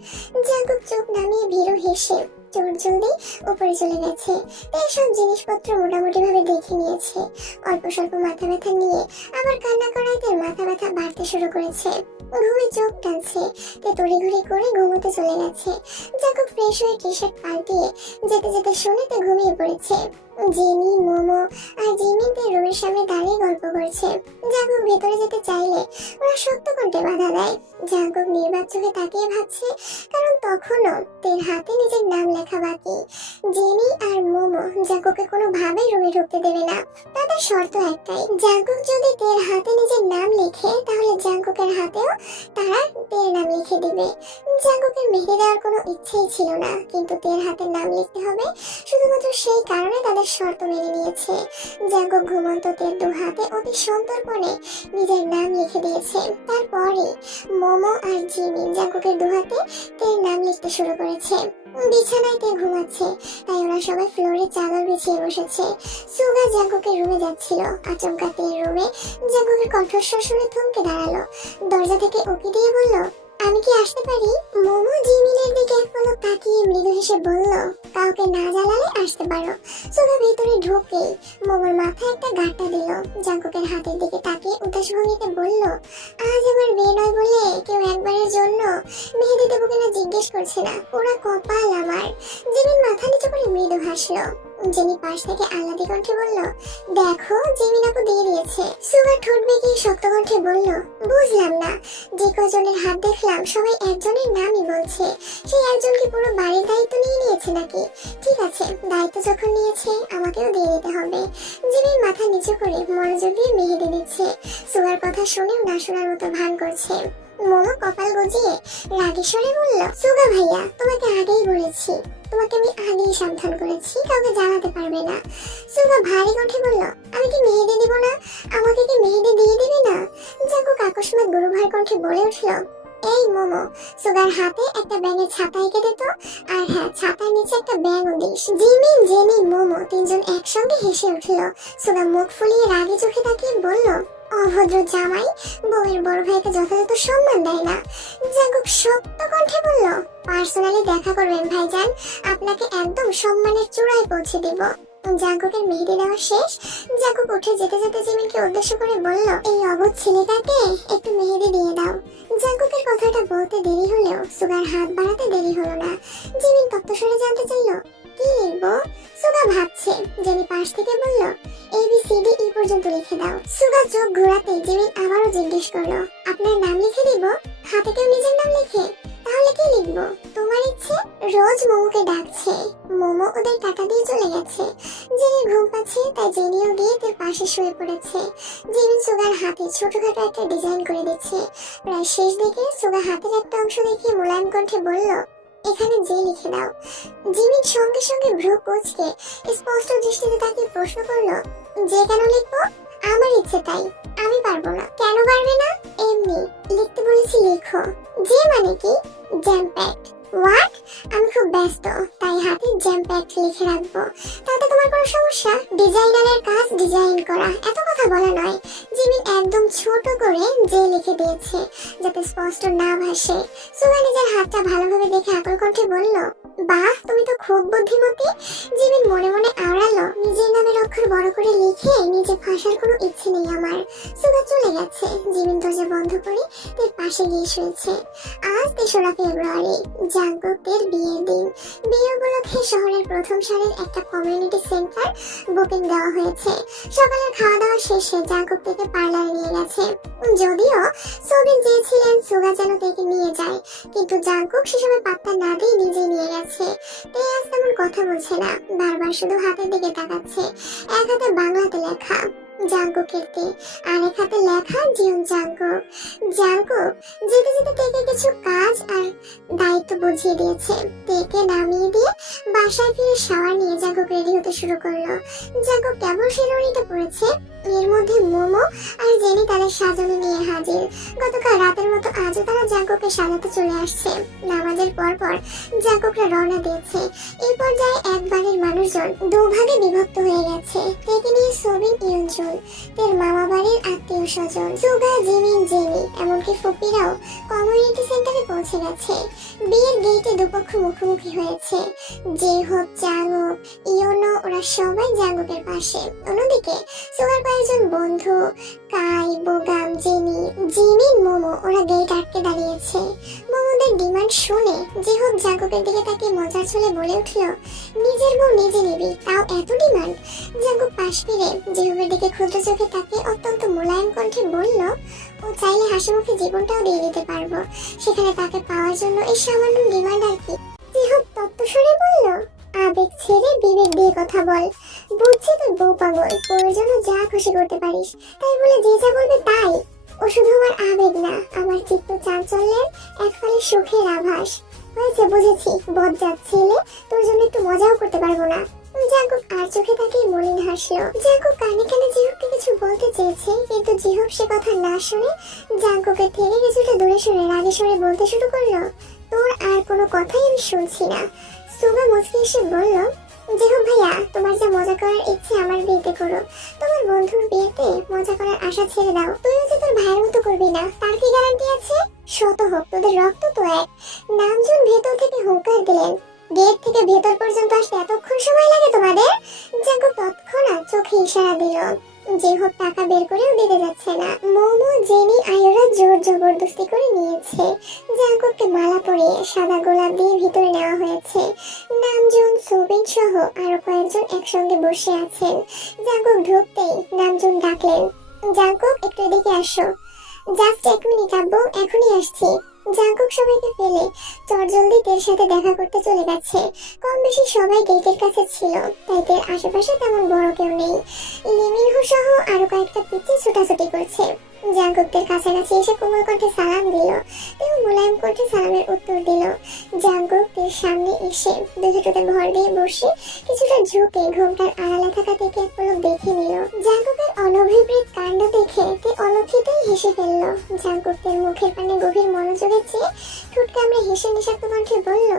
জাঙ্কুক চোখ নামিয়ে ভীরু হেসে চোর জলদি উপরে চলে গেছে। তাই সব জিনিসপত্র মোটামুটি ভাবে দেখে নিয়েছে। অল্প স্বল্প মাথা ব্যথা নিয়ে আবার কান্না করায় তার মাথা ব্যথা বাড়তে শুরু করেছে। ঘুমে চোখ টানছে, তে তড়িঘড়ি করে ঘুমোতে চলে গেছে। জাঙ্কুক ফ্রেশ হয়ে টি শার্ট পাল্টিয়ে যেতে যেতে শুনে তে ঘুমিয়ে পড়েছে। জেনি, মোমো আর জিমিন তে রুমের সামনে দাঁড়িয়ে গল্প করছে। জাঙ্কুক ভেতরে যেতে চাইলে ওরা শক্ত কণ্ঠে বাধা দেয়। জাঙ্কুক নির্বাক চোখে তাকিয়ে ভাবছে, কারণ তখনও তের হাতে নিজের নাম লেখা বাকি। জেনি আর মোমো জাঙ্কুককে কোনোভাবেই রুমে ঢুকতে দেবে না। তাদের শর্ত একটাই, জাঙ্কুক যদি তের হাতে নিজের নাম লেখে, তাহলে জাঙ্কুকের হাতেও তারা তের নাম লিখে দিবে। জাঙ্কুকের মেহেদি দেওয়ার কোনো ইচ্ছেই ছিল না, কিন্তু তের হাতে নাম লিখতে হবে শুধুমাত্র সেই কারণে তাদের শর্ত মেনে নিয়েছে। জাঙ্কুক ঘুমন্ত তের দু হাতে অতি সন্তর্পণে নিজের নাম লিখে দিয়েছে। তারপরে মোমো আর জিমি জাঙ্কুকের দু হাতে তের নাম লিখতে শুরু করেছে। বিছানায় তে ঘুমাচ্ছে, তাই ওরা সবাই ফ্লোরে চাদর বিছিয়ে বসেছে। সুগা জাঙ্কুকের রুমে যাচ্ছিল। আচমকা তের রুমে জাঙ্কুকের কণ্ঠস্বর শুনে থমকে দাঁড়ালো। দরজা থেকে উকি দিয়ে বলল, আমি কি আসতে পারি? মোমো জিমিনের দিকে এক পলক তাকিয়ে মৃদু হেসে বলল, কাউকে না জ্বালালে আসতে পারো। সুগা ভেতরে ঢুকেই মোমোর মাথায় একটা গাঁটা দিল। জাঙ্কুকের হাতের দিকে তাকিয়ে উদাস ভঙ্গিতে বলল, আজ আমার বিয়ে নয় বলে কেউ একবারের জন্য মেহেদি দেবো কিনা জিজ্ঞেস করছে না। পুরা কপাল আমার। জিমিন মাথা নিচু করে মৃদু হাসলো। জেনি পাশ থেকে আহ্লাদি কণ্ঠে বলল, দেখো জিমিন আপু দিয়ে দিয়েছে। সুগা ঠোঁট বেঁকিয়ে শক্ত কণ্ঠে বলল, বুঝলাম না, যে কজনের হাত দেখলাম সবাই একজনের নামই বলছে। সেই একজন কি পুরো বাড়ির দায়িত্ব নিয়ে নিয়েছে নাকি? ঠিক আছে, দায়িত্ব যখন নিয়েছে আমাকেও দিয়ে দিতে হবে। জিমিন মাথা নিচু করে মনোযোগ দিয়ে মেহেদি দিচ্ছে। সুগার কথা শুনেও না শোনার মতো ভান করছে। মোমো কপাল গজিয়ে রাগী স্বরে বলল, সুগা ভাইয়া, তোমাকে আগেই বলেছি, তোমাকে আমি আগেই সাবধান করেছি, কাউকে জানাতে পারবে না। সুগা ভারী কণ্ঠে বলল, আমি কি মেহেদি দিব না? আমাকে কি মেহেদি দিয়ে দিবে না? জাঙ্কুক আকস্মাৎ গুরুভার কণ্ঠে বলে উঠল, এই মোমো, সুগার হাতে একটা ব্যাঙের ছাতা এঁকে দিত, আর হ্যাঁ, ছাতার নিচে একটা ব্যাঙও দিস। জিমিন, জেনি, মোমো তিনজন একসঙ্গে হেসে উঠল। সুগা মুখ ফুলিয়ে রাগী চোখে তাকিয়ে বলল, অভদ্র জামাই, বউয়ের বড় ভাইকে যথাযথ সম্মান দেয় না। জাঙ্কুক শক্ত কণ্ঠে বলল, পার্সোনালি দেখা করবেন ভাইজান, আপনাকে একদম সম্মানের চূড়ায় পৌঁছে দিব। জাঙ্কুকের মেহেদি দেওয়া শেষ। জাঙ্কুক উঠে যেতে যেতে জিমিনকে উদ্দেশ্য করে বলল, এই অবুঝ ছেলেটাকে একটু মেহেদি দিয়ে দাও। জাঙ্কুকের কথাটা বলতে দেরি হলেও সুগার হাত বাড়াতে দেরি হলো না। জিমিন তত্ত্বস্বরে জানতে চাইল, কি লিখবো? সুগা ভাবছে। জেনি পাশ থেকে বলল, ABCDE পর্যন্ত লিখে দাও। সুগা চোখ ঘোরাতে জিমিন আবারও জিজ্ঞেস করলো, আপনার নাম লিখে দিব? হাতে কেউ নিজের নাম লিখে? তাহলে কি লিখবো? তোমার ইচ্ছে। রোজ মোমোকে ডাকছে। মোমো ওদের টাকা দিয়ে চলে গেছে। জেনির ঘুম পাচ্ছে, তাই জেনিও গিয়ে তার পাশে শুয়ে পড়েছে। জিমিন সুগার হাতে ছোটখাটো একটা ডিজাইন করে দিচ্ছে। প্রায় শেষ দিকে সুগা হাতের একটা অংশ দেখে মোলায়েম কণ্ঠে বলল, এখানে যে লিখে দাও। জিমিন সঙ্গে সঙ্গে ভ্রু কুঁচকে স্পষ্ট দৃষ্টিতে তাকে প্রশ্ন করলো, যে কেন লিখবো? আমার ইচ্ছে তাই। আমি পারবো না। কেন পারবে না? এমনি লিখতে বলেছি, লিখো। যে মানে কি? Jam packed. হোয়াট? আমি খুব ব্যস্ত, তাই হাতে জ্যাম প্যাকড লিখে রাখবো। তাতে তোমার কোনো সমস্যা? ডিজাইনারের কাজ ডিজাইন করা, এত কথা বলা নয়। জিমিন একদম ছোট করে যে লিখে দিয়েছে, যাতে স্পষ্ট না ভাসে। সুগা নিজের হাতটা ভালোভাবে দেখে আকুল কণ্ঠে বলল, বাহ, তুমি তো খুব বুদ্ধিমতী। জিমিন মনে মনে আওড়ালো, নিজের নামের অক্ষর বড় করে লিখে নিজে ফাঁসার কোনো ইচ্ছে নেই আমার। সুগা চলে গেছে। জিমিন দরজা বন্ধ করে তার পাশে গিয়ে শুয়েছে। আজ 3রা ফেব্রুয়ারি, জাঙ্কুকের বিয়ের দিন। বিয়ে উপলক্ষে শহরের প্রথম সারির একটা কমিউনিটি সেন্টার বুকিং দেওয়া হয়েছে। সকালের খাওয়া দাওয়া শেষে জাঙ্কুক থেকে পার্লারে নিয়ে গেছে। যদিও সোবিন চেয়েছিলেন সুগা যেন তাকে নিয়ে যায়, কিন্তু জাঙ্কুক সেসময় পাত্তা না দিয়ে নিজেই নিয়ে গেছে। তে আজ তেমন কথা বলছে না, বারবার শুধু হাতের দিকে তাকাচ্ছে। এক হাতে বাংলাতে লেখা জাঙ্কুকের তে, আরেক হাতে লেখা জিয়ন জাঙ্কুক। জাঙ্কুক যেতে যেতে তেকে কিছু কাজ আর দায়িত্ব বুঝিয়ে দিয়েছে। তেকে নামিয়ে দিয়ে বাসায় ফিরে শাওয়ার নিয়ে জাঙ্কুক রেডি হতে শুরু করলো। জাঙ্কুক কেবল শেরওয়ানিটা পরেছে, এর মধ্যে মোমো আর জেনি তাদের সাজানো নিয়ে হাজির। গতকাল রাতের মতো আজও তারা জাঙ্কুককে সাজাতে চলে আসছে। নামাজের পর জাঙ্কুকরা রওনা দিয়েছে। এই পর্যায়ে এক বাড়ির মানুষজন দুভাগে বিভক্ত হয়ে গেছে। থেকে নিয়ে সোবিন, ইয়নজুন, এর মামা বাড়ির আত্মীয় স্বজন, সুগা, জিমিন, জেনি, এমনকি ফুপিরাও কমিউনিটি সেন্টারে পৌঁছে গেছে। বিয়ের গেটে দুপক্ষ মুখোমুখি হয়েছে। জেহব, জাঙ্কুক, ইয়োনো, ওরা সবাই জাঙ্কুকের পাশে। অন্যদিকে সুগার কয়েকজন বন্ধু, কাই, বোগাম, জেনি, জিমিন, মোমো, ওরা গেট আটকে দাঁড়িয়েছে। মোমোদের ডিমান্ড শুনে জেহব জাঙ্কুকের দিকে তাকে মজার ছলে বলে উঠল, নিজের বউ নিজে নিবি, তাও এত ডিমান্ড? জাঙ্কুক পাশ ফিরে জেহবের দিকে ক্ষুদ্র চোখে তাকে অত্যন্ত মোলায়েম কণ্ঠে বলল, ও চাইলে হাসি মুখে জীবনটাও দিয়ে দিতে পারবো, সেখানে তাকে পাওয়ার জন্য এই সামান্য ডিমান্ড আর কি। জেহব তত্ত্বস্বরে বলল, আবেগ ছেড়ে বিবেক দিয়ে কথা বল। বুঝছি তোর বউ পাগল, প্রয়োজনে যা খুশি করতে পারিস, তাই বলে যে যা বলবে তাই। ও শুধু আমার আবেগ না, আমার চিত্ত চাঞ্চল্যের এক ফালি সুখের আভাস। হয়েছে, বুঝেছি, বজ্জাত ছেলে, তোর জন্য একটু মজাও করতে পারবো না। জাঙ্কুক আর চোখে তাকে মলিন হাসলো। জাঙ্কুক কানে কানে জিহবকে কিছু বলতে চেয়েছে, কিন্তু জিহব সে কথা না শুনে জাঙ্কুকের থেকে কিছুটা দূরে সরে রাগে সরে বলতে শুরু করলো, তোর আর কোনো কথাই আমি শুনছি না। সুগা মুচকি এসে বলল, জেহব ভাইয়া, তোমার যা মজা করার ইচ্ছে আমার বিয়েতে করো, তোমার বন্ধুর বিয়েতে মজা করার আশা ছেড়ে দাও। তুইও যে তোর ভাইয়ের মতো করবি না, তার কি গ্যারান্টি আছে? শত হোক, তোদের রক্ত তো এক। নামজন ভেতর থেকে হুঙ্কার দিলেন, গেট থেকে ভেতর পর্যন্ত আসতে এতক্ষণ সময় লাগে তোমাদের? জাঙ্কুক তৎক্ষণাৎ চোখে ইশারা দিল। জেহব টাকা বের করেও দিতে যাচ্ছে না। মোমো, জেনি, আয়োরা জোর জবরদস্তি করে নিয়েছে। জাঙ্কুককে মালা পরিয়ে সাদা গোলাপ দিয়ে ভিতরে নেওয়া হয়েছে। নামজুন, সোবিন সহ আরো কয়েকজন একসঙ্গে বসে আছেন। জাঙ্কুক ঢুকতেই নামজুন ডাকলেন, জাঙ্কুক একটু এদিকে আসো। জাস্ট 1 মিনিট আব্বু, এখনই আসছি। জাঙ্কুক সবাইকে ফেলে চটজলদি তের সাথে দেখা করতে চলে গেছে। কম বেশি সবাই গেটের কাছে ছিল, তাই তের আশেপাশে তেমন বড় কেউ নেই। লিমিনহো সহ আরো কয়েকটা পিচ্চি ছোটাছুটি করছে। জাঙ্কুকদের কাছাকাছি এসে কোমল কণ্ঠে সালাম দিল, তেও মোলায়েম কণ্ঠে সালামের উত্তর দিল। জাঙ্কুক তের সামনে এসে দুজোটাতে ভর দিয়ে বসে কিছুটা ঝুঁকে ঘোমটার আড়ালে থাকা থেকে এক পলক দেখে নিল। জাঙ্কুকের অনভিপ্রেত কাণ্ড দেখে তে অলক্ষিতই হেসে ফেলল। জাঙ্কুক তের মুখের পানে গভীর মনোযোগে চেয়ে ঠোঁট কামড়ে হেসে নিঃশব্দ কণ্ঠে বলল,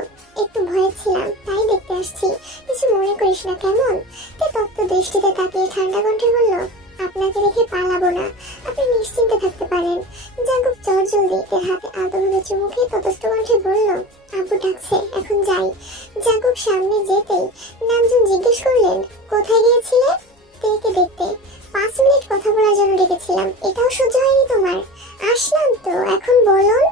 একটু ভয়ে ছিলাম, তাই দেখতে আসছি, কিছু মনে করিস না কেমন? তে তপ্ত দৃষ্টিতে তাকিয়ে ঠান্ডা কণ্ঠে বলল, আপনাকে রেখে পালাবো না, আপনি নিশ্চিন্তে থাকতে পারেন। জাঙ্কুক চটজলদি তের হাতে আদর চুমু খেয়ে ততস্থ কণ্ঠে বলল, আব্বু ডাকছে, এখন যাই। জাঙ্কুক সামনে যেতেই নামজুন জিজ্ঞেস করলেন, কোথায় গিয়েছিলে? তেকে দেখতে। 5 মিনিট কথা বলার জন্য ডেকেছিলাম, এটাও সহ্য হয়নি তোমার? আসলাম তো, এখন বলুন।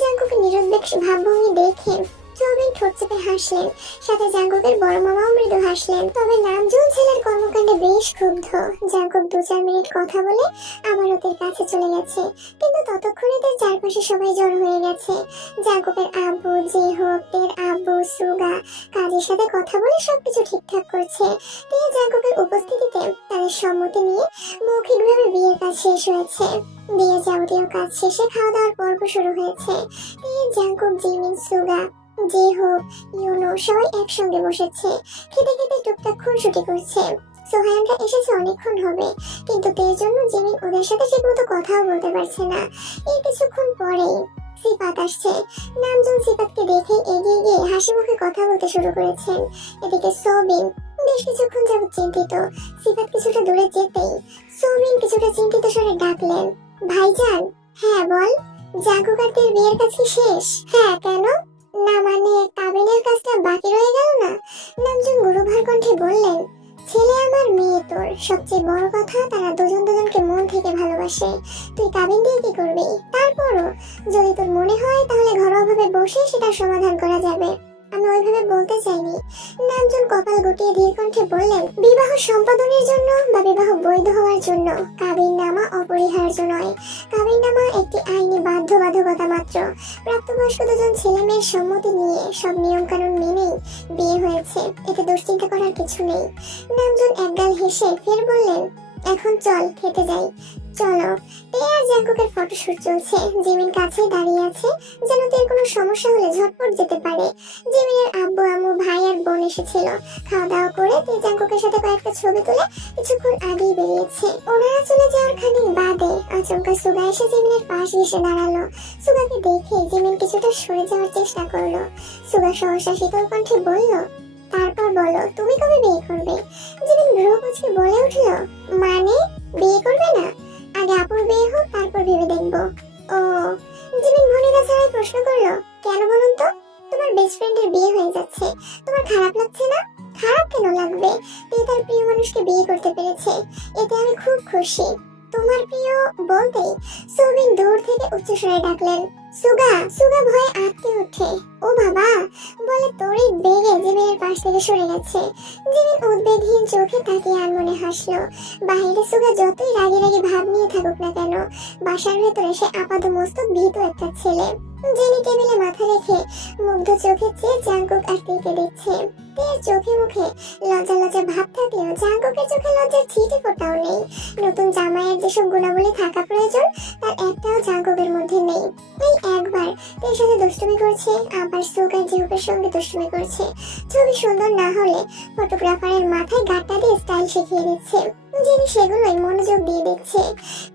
জাঙ্কুকের নিরুদ্বেগ ভাবভঙ্গি দেখে চৌবিন ঠোঁট চেপে হাসলেন, সাথে জাঙ্কুকের বড় মামাও মৃদু হাসলেন। তবে নামজুন ছেলের কর্মকাণ্ডে বেশ ক্ষুব্ধ। জাঙ্কুক 2-4 মিনিট কথা বলে আবার ওদের কাছে চলে গেছে, কিন্তু ততক্ষণে তার চারপাশে সবাই জড়ো হয়ে গেছে। জাঙ্কুকের আব্বু, জেহোক, তের আব্বু, সুগা কাজের সাথে কথা বলে সবকিছু ঠিকঠাক করছে। তিনি জাঙ্কুকের উপস্থিতিতে তাদের সম্মতি নিয়ে মৌখিকভাবে বিয়ের কাজ শেষ হয়েছে। বিয়ে যাবতীয় কাজ শেষে খাওয়া দাওয়ার পর্ব শুরু হয়েছে। জাঙ্কুক, জিমিন, সুগা, জেহোক, ইউনো সবাই একসঙ্গে বসেছে। খেতে খেতে টুকটাক খুনসুটি করছে। সোহায়ানরা এসেছে অনেকক্ষণ হবে, কিন্তু তের জন্য জিমিন ওদের সাথে ঠিকমতো কথাও বলতে পারছে না। এই কিছুক্ষণ পরেই সিফাত আসছে। নামজুন সিফাতকে দেখে এগিয়ে গিয়ে হাসি মুখে কথা বলতে শুরু করেছেন। এদিকে সোবিন বেশ কিছুক্ষণ যাবত চিন্তিত। সিফাত কিছুটা দূরে যেতেই সোবিন কিছুটা চিন্তিত স্বরে ডাকলেন, ভাইজান। হ্যাঁ বল। জাঙ্কুক আর তের বিয়ের কাজ কি শেষ? হ্যাঁ, কেন? না মানে কাবিনের কাজটা বাকি রয়ে গেল না? নামজুন গুরুভার কণ্ঠে বললেন, ছেলে আমার, মেয়ে তোর। সবচেয়ে বড় কথা, তারা দুজন দুজনকে মন থেকে ভালোবাসে। তুই কাবিন দিয়ে কি করবি? তারপরও যদি তোর মনে হয় তাহলে ঘরোয়াভাবে বসে সেটা সমাধান করা যাবে। আমি ওইভাবে বলতে চাইনি। নামজুন কপাল গুটিয়ে ধীর কণ্ঠে বললেন, বিবাহ সম্পাদনের জন্য বা বিবাহ বৈধ হওয়ার জন্য কাবিননামা অপরিহার্য নয়। কাবিননামা একটি আইনি বাধ্যবাধকতা মাত্র। প্রাপ্তবয়স্ক দুজন ছেলে মেয়ের সম্মতি নিয়ে সব নিয়ম কানুন মেনেই বিয়ে হয়েছে, এতে দুশ্চিন্তা করার কিছু নেই। নামজুন একগাল হেসে ফের বললেন, এখন চল খেতে যাই। চলো। তে আর জাঙ্কুকের ফটোশুট চলছে। জিমিন কাছেই দাঁড়িয়ে আছে, যেন তের কোনো সমস্যা হলে ঝটপট যেতে পারে। জিমিনের আব্বু, আম্মু, ভাই আর বোন এসেছিল। খাওয়া দাওয়া করে তে জাঙ্কুকের সাথে কয়েকটা ছবি তুলে কিছুক্ষণ আগেই বেরিয়েছে। ওনারা চলে যাওয়ার খানিক বাদে আচমকা সুগা এসে জিমিনের পাশ ঘেসে দাঁড়ালো। সুগাকে দেখে জিমিন কিছুটা সরে যাওয়ার চেষ্টা করলো। সুগা সহসা শীতল কণ্ঠে বলল, তারপর বলো, তুমি কবে বিয়ে করবে? জিমিন ভ্রুকুচকে বলে উঠল, মানে বিয়ে করবে না? আগে আপুর বিয়ে হোক, তারপর ভেবে দেখবো। ও। জিমিন ভনিতা ছাড়াই প্রশ্ন করলো, কেন বলুন তো? তোমার বেস্ট ফ্রেন্ডের বিয়ে হয়ে যাচ্ছে, তোমার খারাপ লাগছে না? খারাপ কেন লাগবে? তুই তার প্রিয় মানুষকে বিয়ে করতে পেরেছে, এতে আমি খুব খুশি। তোমার প্রিয় বলতেই সোবিন দূর থেকে উচ্চস্বরে ডাকলেন, সুগা। সুগা ভয়ে আঁতকে ওঠে। ও বাবা বলে তড়িৎ বেগে জিমিনের পাশ থেকে সরে গেছে। জিমিন উদ্বেগহীন চোখে তাকিয়ে আনমনে হাসলো। বাহিরে সুগা যতই রাগে রাগে ভাব নিয়ে থাকুক না কেন, বাসার ভেতরে সে আপাতমস্তক ভীত একটা ছেলে। জেনি টেবিলে মাথা রেখে মুগ্ধ চোখে চেয়ে জাঙ্কুক আর তেকে দেখছে। তের চোখে মুখে লজ্জা লজ্জা ভাব থাকলেও জাঙ্কুকের চোখে লজ্জার ছিটে ফোটাও নেই। নতুন জামাইয়ের যেসব গুণাবলী থাকা প্রয়োজন তার একটাও জাঙ্কুকের মধ্যে নেই। এই একবার তের সাথে দুষ্টুমি করছে, আবার সুগার জিহুকের সঙ্গে দুষ্টুমি করছে। ছবি সুন্দর না হলে ফটোগ্রাফারের মাথায় গাঁটটা দিয়ে স্টাইল শিখিয়ে দিচ্ছে। জেনি সেগুলোই মনোযোগ দিয়ে দেখছে।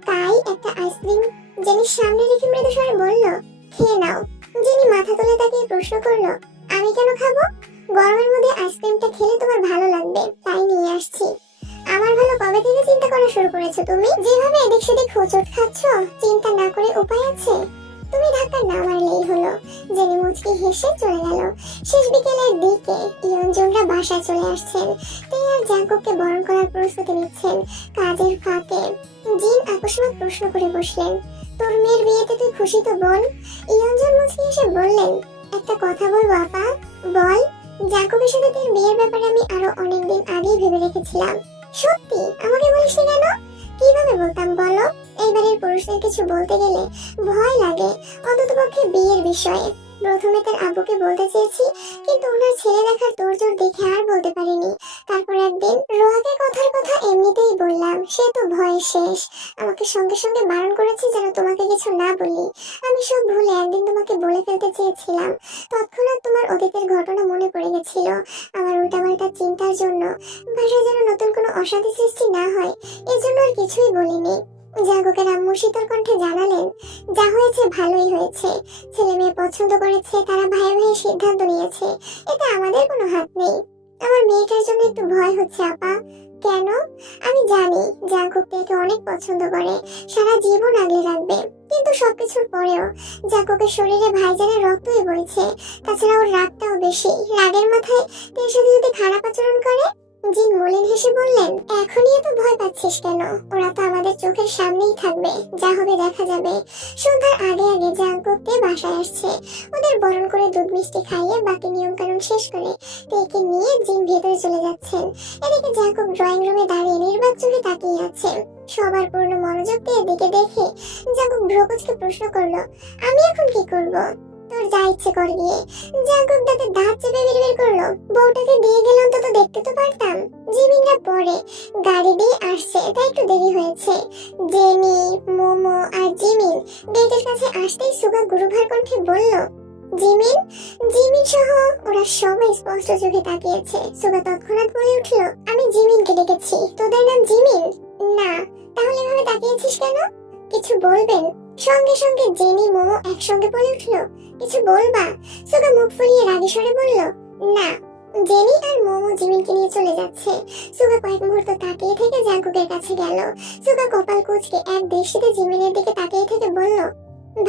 তাই একটা আইসক্রিম জেনির সামনে রেখে মৃদু স্বরে বলল, খেয়ে নাও। জেনি মাথা তুলে তাকিয়ে প্রশ্ন করলো, আমি কেন খাবো? গরমের মধ্যে আইসক্রিমটা খেলে তোমার ভালো লাগবে, তাই নিয়ে আসছি। আমার ভালো কবে থেকে চিন্তা করা শুরু করেছো তুমি? যেভাবে এদিক সেদিক হোঁচট খাচ্ছ, চিন্তা না করে উপায় আছে? তুমি ধাক্কা না মারলেই হলো। জেনি মুচকি হেসে চলে গেল। শেষ বিকেলের দিকে ইয়নজনরা বাসায় চলে আসছেন। তে আর জাঙ্কুককে বরণ করার প্রস্তুতি নিচ্ছেন। কাজের ফাঁকে জিন আকস্মাৎ প্রশ্ন করে বসলেন, তোর মেয়ের বিয়েতে তুই খুশি তো বোন? ইয়নজন মুচকি হেসে বললেন, একটা কথা বলবো আপা? বল। জাঙ্কুকের সাথে তোর বিয়ের ব্যাপারে আমি আরো অনেকদিন আগেই ভেবে রেখেছিলাম। সত্যি? আমাকে বলিসনি কেন? কিভাবে বলতাম বলো? এইবারের পুরুষদের কিছু বলতে গেলে ভয় লাগে, অন্ততপক্ষে বিয়ের বিষয়ে। প্রথমে তার আব্বুকে বলতে চেয়েছি, কিন্তু ওনার ছেলে দেখার তোড়জোড় দেখে আর বলতে পারিনি। তারপর একদিন রোহাকে কথার কথা এমনিতেই বললাম, সে তো ভয়ে শেষ। আমাকে সঙ্গে সঙ্গে বারণ করেছে যেন তোমাকে কিছু না বলি। আমি সব ভুলে একদিন তোমাকে বলে ফেলতে চেয়েছিলাম। তৎক্ষণাৎ তোমার অতীতের ঘটনা মনে পড়ে গেছিল। আমার উল্টাপাল্টা চিন্তার জন্য বাসায় যেন নতুন কোনো অশান্তি সৃষ্টি না হয়, এজন্য আর কিছুই বলিনি। জাঙ্কুকের আম্মু শীতল কণ্ঠে জানালেন, যা হয়েছে ভালোই হয়েছে। ছেলে মেয়ে পছন্দ করেছে, তারা ভাই ভাই সিদ্ধান্ত নিয়েছে, এতে আমাদের কোনো হাত নেই। আমার মেয়েটার জন্য একটু ভয় হচ্ছে আপা। কেন? আমি জানি জাঙ্কুক একে অনেক পছন্দ করে, সারা জীবন আগলে রাখবে, কিন্তু সবকিছুর পরেও জাঙ্কুকের শরীরে ভাইজানের রক্তই বইছে। তাছাড়া ওর রাগটাও বেশি, রাগের মাথায় তের সাথে যদি খারাপ আচরণ করে। জিন মলিন হেসে বললেন, এখনই এত ভয় পাচ্ছিস কেন? ওরা তো আমাদের চোখের সামনেই থাকবে, যা হবে দেখা যাবে। সন্ধ্যার আগে আগে জাঙ্কুককে বাসায় আসছে। ওদের বরণ করে দুধ মিষ্টি খাইয়ে বাকি নিয়ম কানুন শেষ করে তেকে নিয়ে জিন ভেতরে চলে যাচ্ছেন। এদিকে জাঙ্কুক ড্রয়িং রুমে দাঁড়িয়ে নির্বাক চোখে তাকিয়ে আছে। সবার পূর্ণ মনোযোগ দিয়ে এদিকে দেখে জাঙ্কুক ভ্রকুচকে প্রশ্ন করলো, আমি এখন কি করব? তোর যা ইচ্ছে কর গিয়ে। জাঙ্কুক দাঁত চেপে বের করলো, বউটাকে দিয়ে গেলাম তো দেখতে তো পারতাম। জিমিনরা পরে গাড়ি দিয়ে আসছে, তাই একটু দেরি হয়েছে। জেনি, মোমো আর জিমিন গেটের কাছে আসতেই সুগা গুরুভার কণ্ঠে বলল, জিমিন। জিমিন সহ ওরা সবাই স্পষ্ট চোখে তাকিয়েছে। সুগা তৎক্ষণাৎ বলে উঠলো, আমি জিমিনকে ডেকেছি। তোদের নাম জিমিন? না। তাহলে এভাবে তাকিয়েছিস কেন? কিছু বলবেন? সঙ্গে সঙ্গে জেনি, মোমো একসঙ্গে বলে উঠলো, কিছু বলবা? সুগা মুখ ফুলিয়ে রাগী স্বরে বলল, না। জেনি আর মোমো জিমিনকে নিয়ে চলে যাচ্ছে। সুগা কয়েক মুহূর্ত তাকিয়ে থেকে জাঙ্কুকের কাছে গেল। সুগা কপাল কুঁচকে এক দৃষ্টিতে জিমিনের দিকে তাকিয়ে থেকে বলল,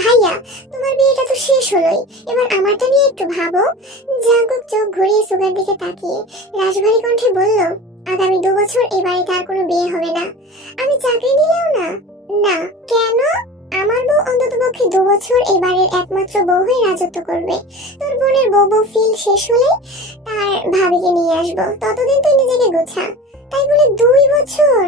ভাইয়া, তোমার বিয়েটা তো শেষ হলোই, এবার আমারটা নিয়ে একটু ভাবো। জাঙ্কুক চোখ ঘুরিয়ে সুগার দিকে তাকিয়ে রাজভারী কণ্ঠে বলল, আগামী 2 বছর এই বাড়িতে আর কোনো বিয়ে হবে না। আমি চাকরি নিলেও না? না। কেন? আমার বউ অন্তত পক্ষে 2 বছর এই বাড়ির একমাত্র বউ হয়ে রাজত্ব করবে। তোর বোনের বউ ফিল শেষ হলে তার ভাবিকে নিয়ে আসবো, ততদিন তুই নিজেকে গোছা। তাই বলে 2 বছর?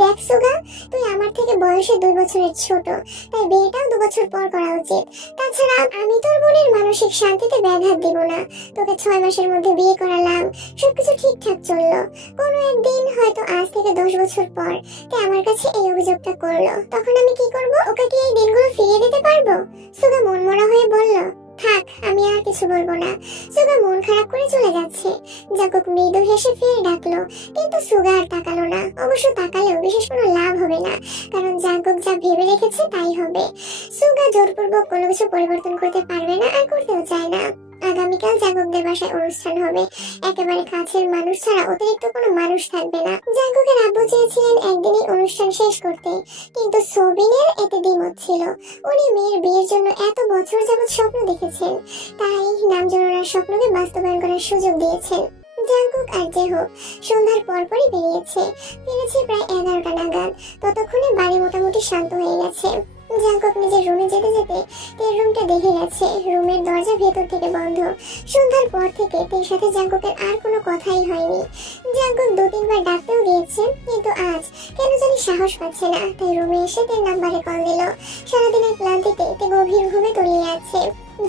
দেখ সুগা, তুই আমার থেকে বয়সে 2 বছরের ছোট, তাই বিয়েটাও 2 বছর পর করা উচিত। তাছাড়া আমি তোর বোনের মানসিক শান্তিতে ব্যাঘাত দিব না। তোকে 6 মাসের মধ্যে বিয়ে করালাম, সবকিছু ঠিকঠাক চললো। কোনো একদিন হয়তো আজ থেকে 10 বছর পর তে আমার কাছে এই অভিযোগটা করলো, তখন আমি কি করব? ওকে কি এই দিনগুলো ফিরিয়ে দিতে পারবো? সুগা মনমরা হয়ে বলল, থাক, আমি আর কিছু বলবো না। সুগা মন খারাপ করে চলে যাচ্ছে। জাঙ্কুক মৃদু হেসে ফিরে ডাকলো, কিন্তু সুগা আর তাকালো না। অবশ্য তাকালেও বিশেষ কোনো লাভ হবে না, কারণ জাঙ্কুক যা ভেবে রেখেছে তাই হবে। সুগা জোরপূর্বক কোনো কিছু পরিবর্তন করতে পারবে না, আর করতেও চায় না। আগামীকাল জাঙ্কুকদের বাসায় অনুষ্ঠান হবে। একেবারে কাছের মানুষ ছাড়া অতিরিক্ত কোনো মানুষ থাকবে না। জাঙ্কুকের আব্বু চেয়েছিলেন একদিনই অনুষ্ঠান শেষ করতে, কিন্তু সোবিনের এতে দ্বিমত ছিল। উনি মেয়ের বিয়ের জন্য এত বছর যাবৎ স্বপ্ন দেখেছেন, তাই নাম জননার স্বপ্নকে বাস্তবায়ন করার সুযোগ দিয়েছেন। জাঙ্কুক আর জেহো সন্ধ্যার পরপরই বেরিয়েছে, ফিরেছে প্রায় 11টা নাগাদ। ততক্ষণে বাড়ি মোটামুটি শান্ত হয়ে গেছে। জাঙ্কুক নিজের রুমে যেতে যেতে তের রুমটা দেখে গেছে, রুমের দরজা ভেতর থেকে বন্ধ। সন্ধ্যার পর থেকে তের সাথে জাঙ্কুকের আর কোনো কথাই হয়নি। জাঙ্কুক 2-3 বার ডাকতেও গিয়েছে, কিন্তু আজ কেন জানি সাহস পাচ্ছে না, তাই রুমে এসে তের নাম্বারে কল দিল। সারাদিনের ক্লান্তিতে তে গভীর ঘুমে তলিয়ে আছে।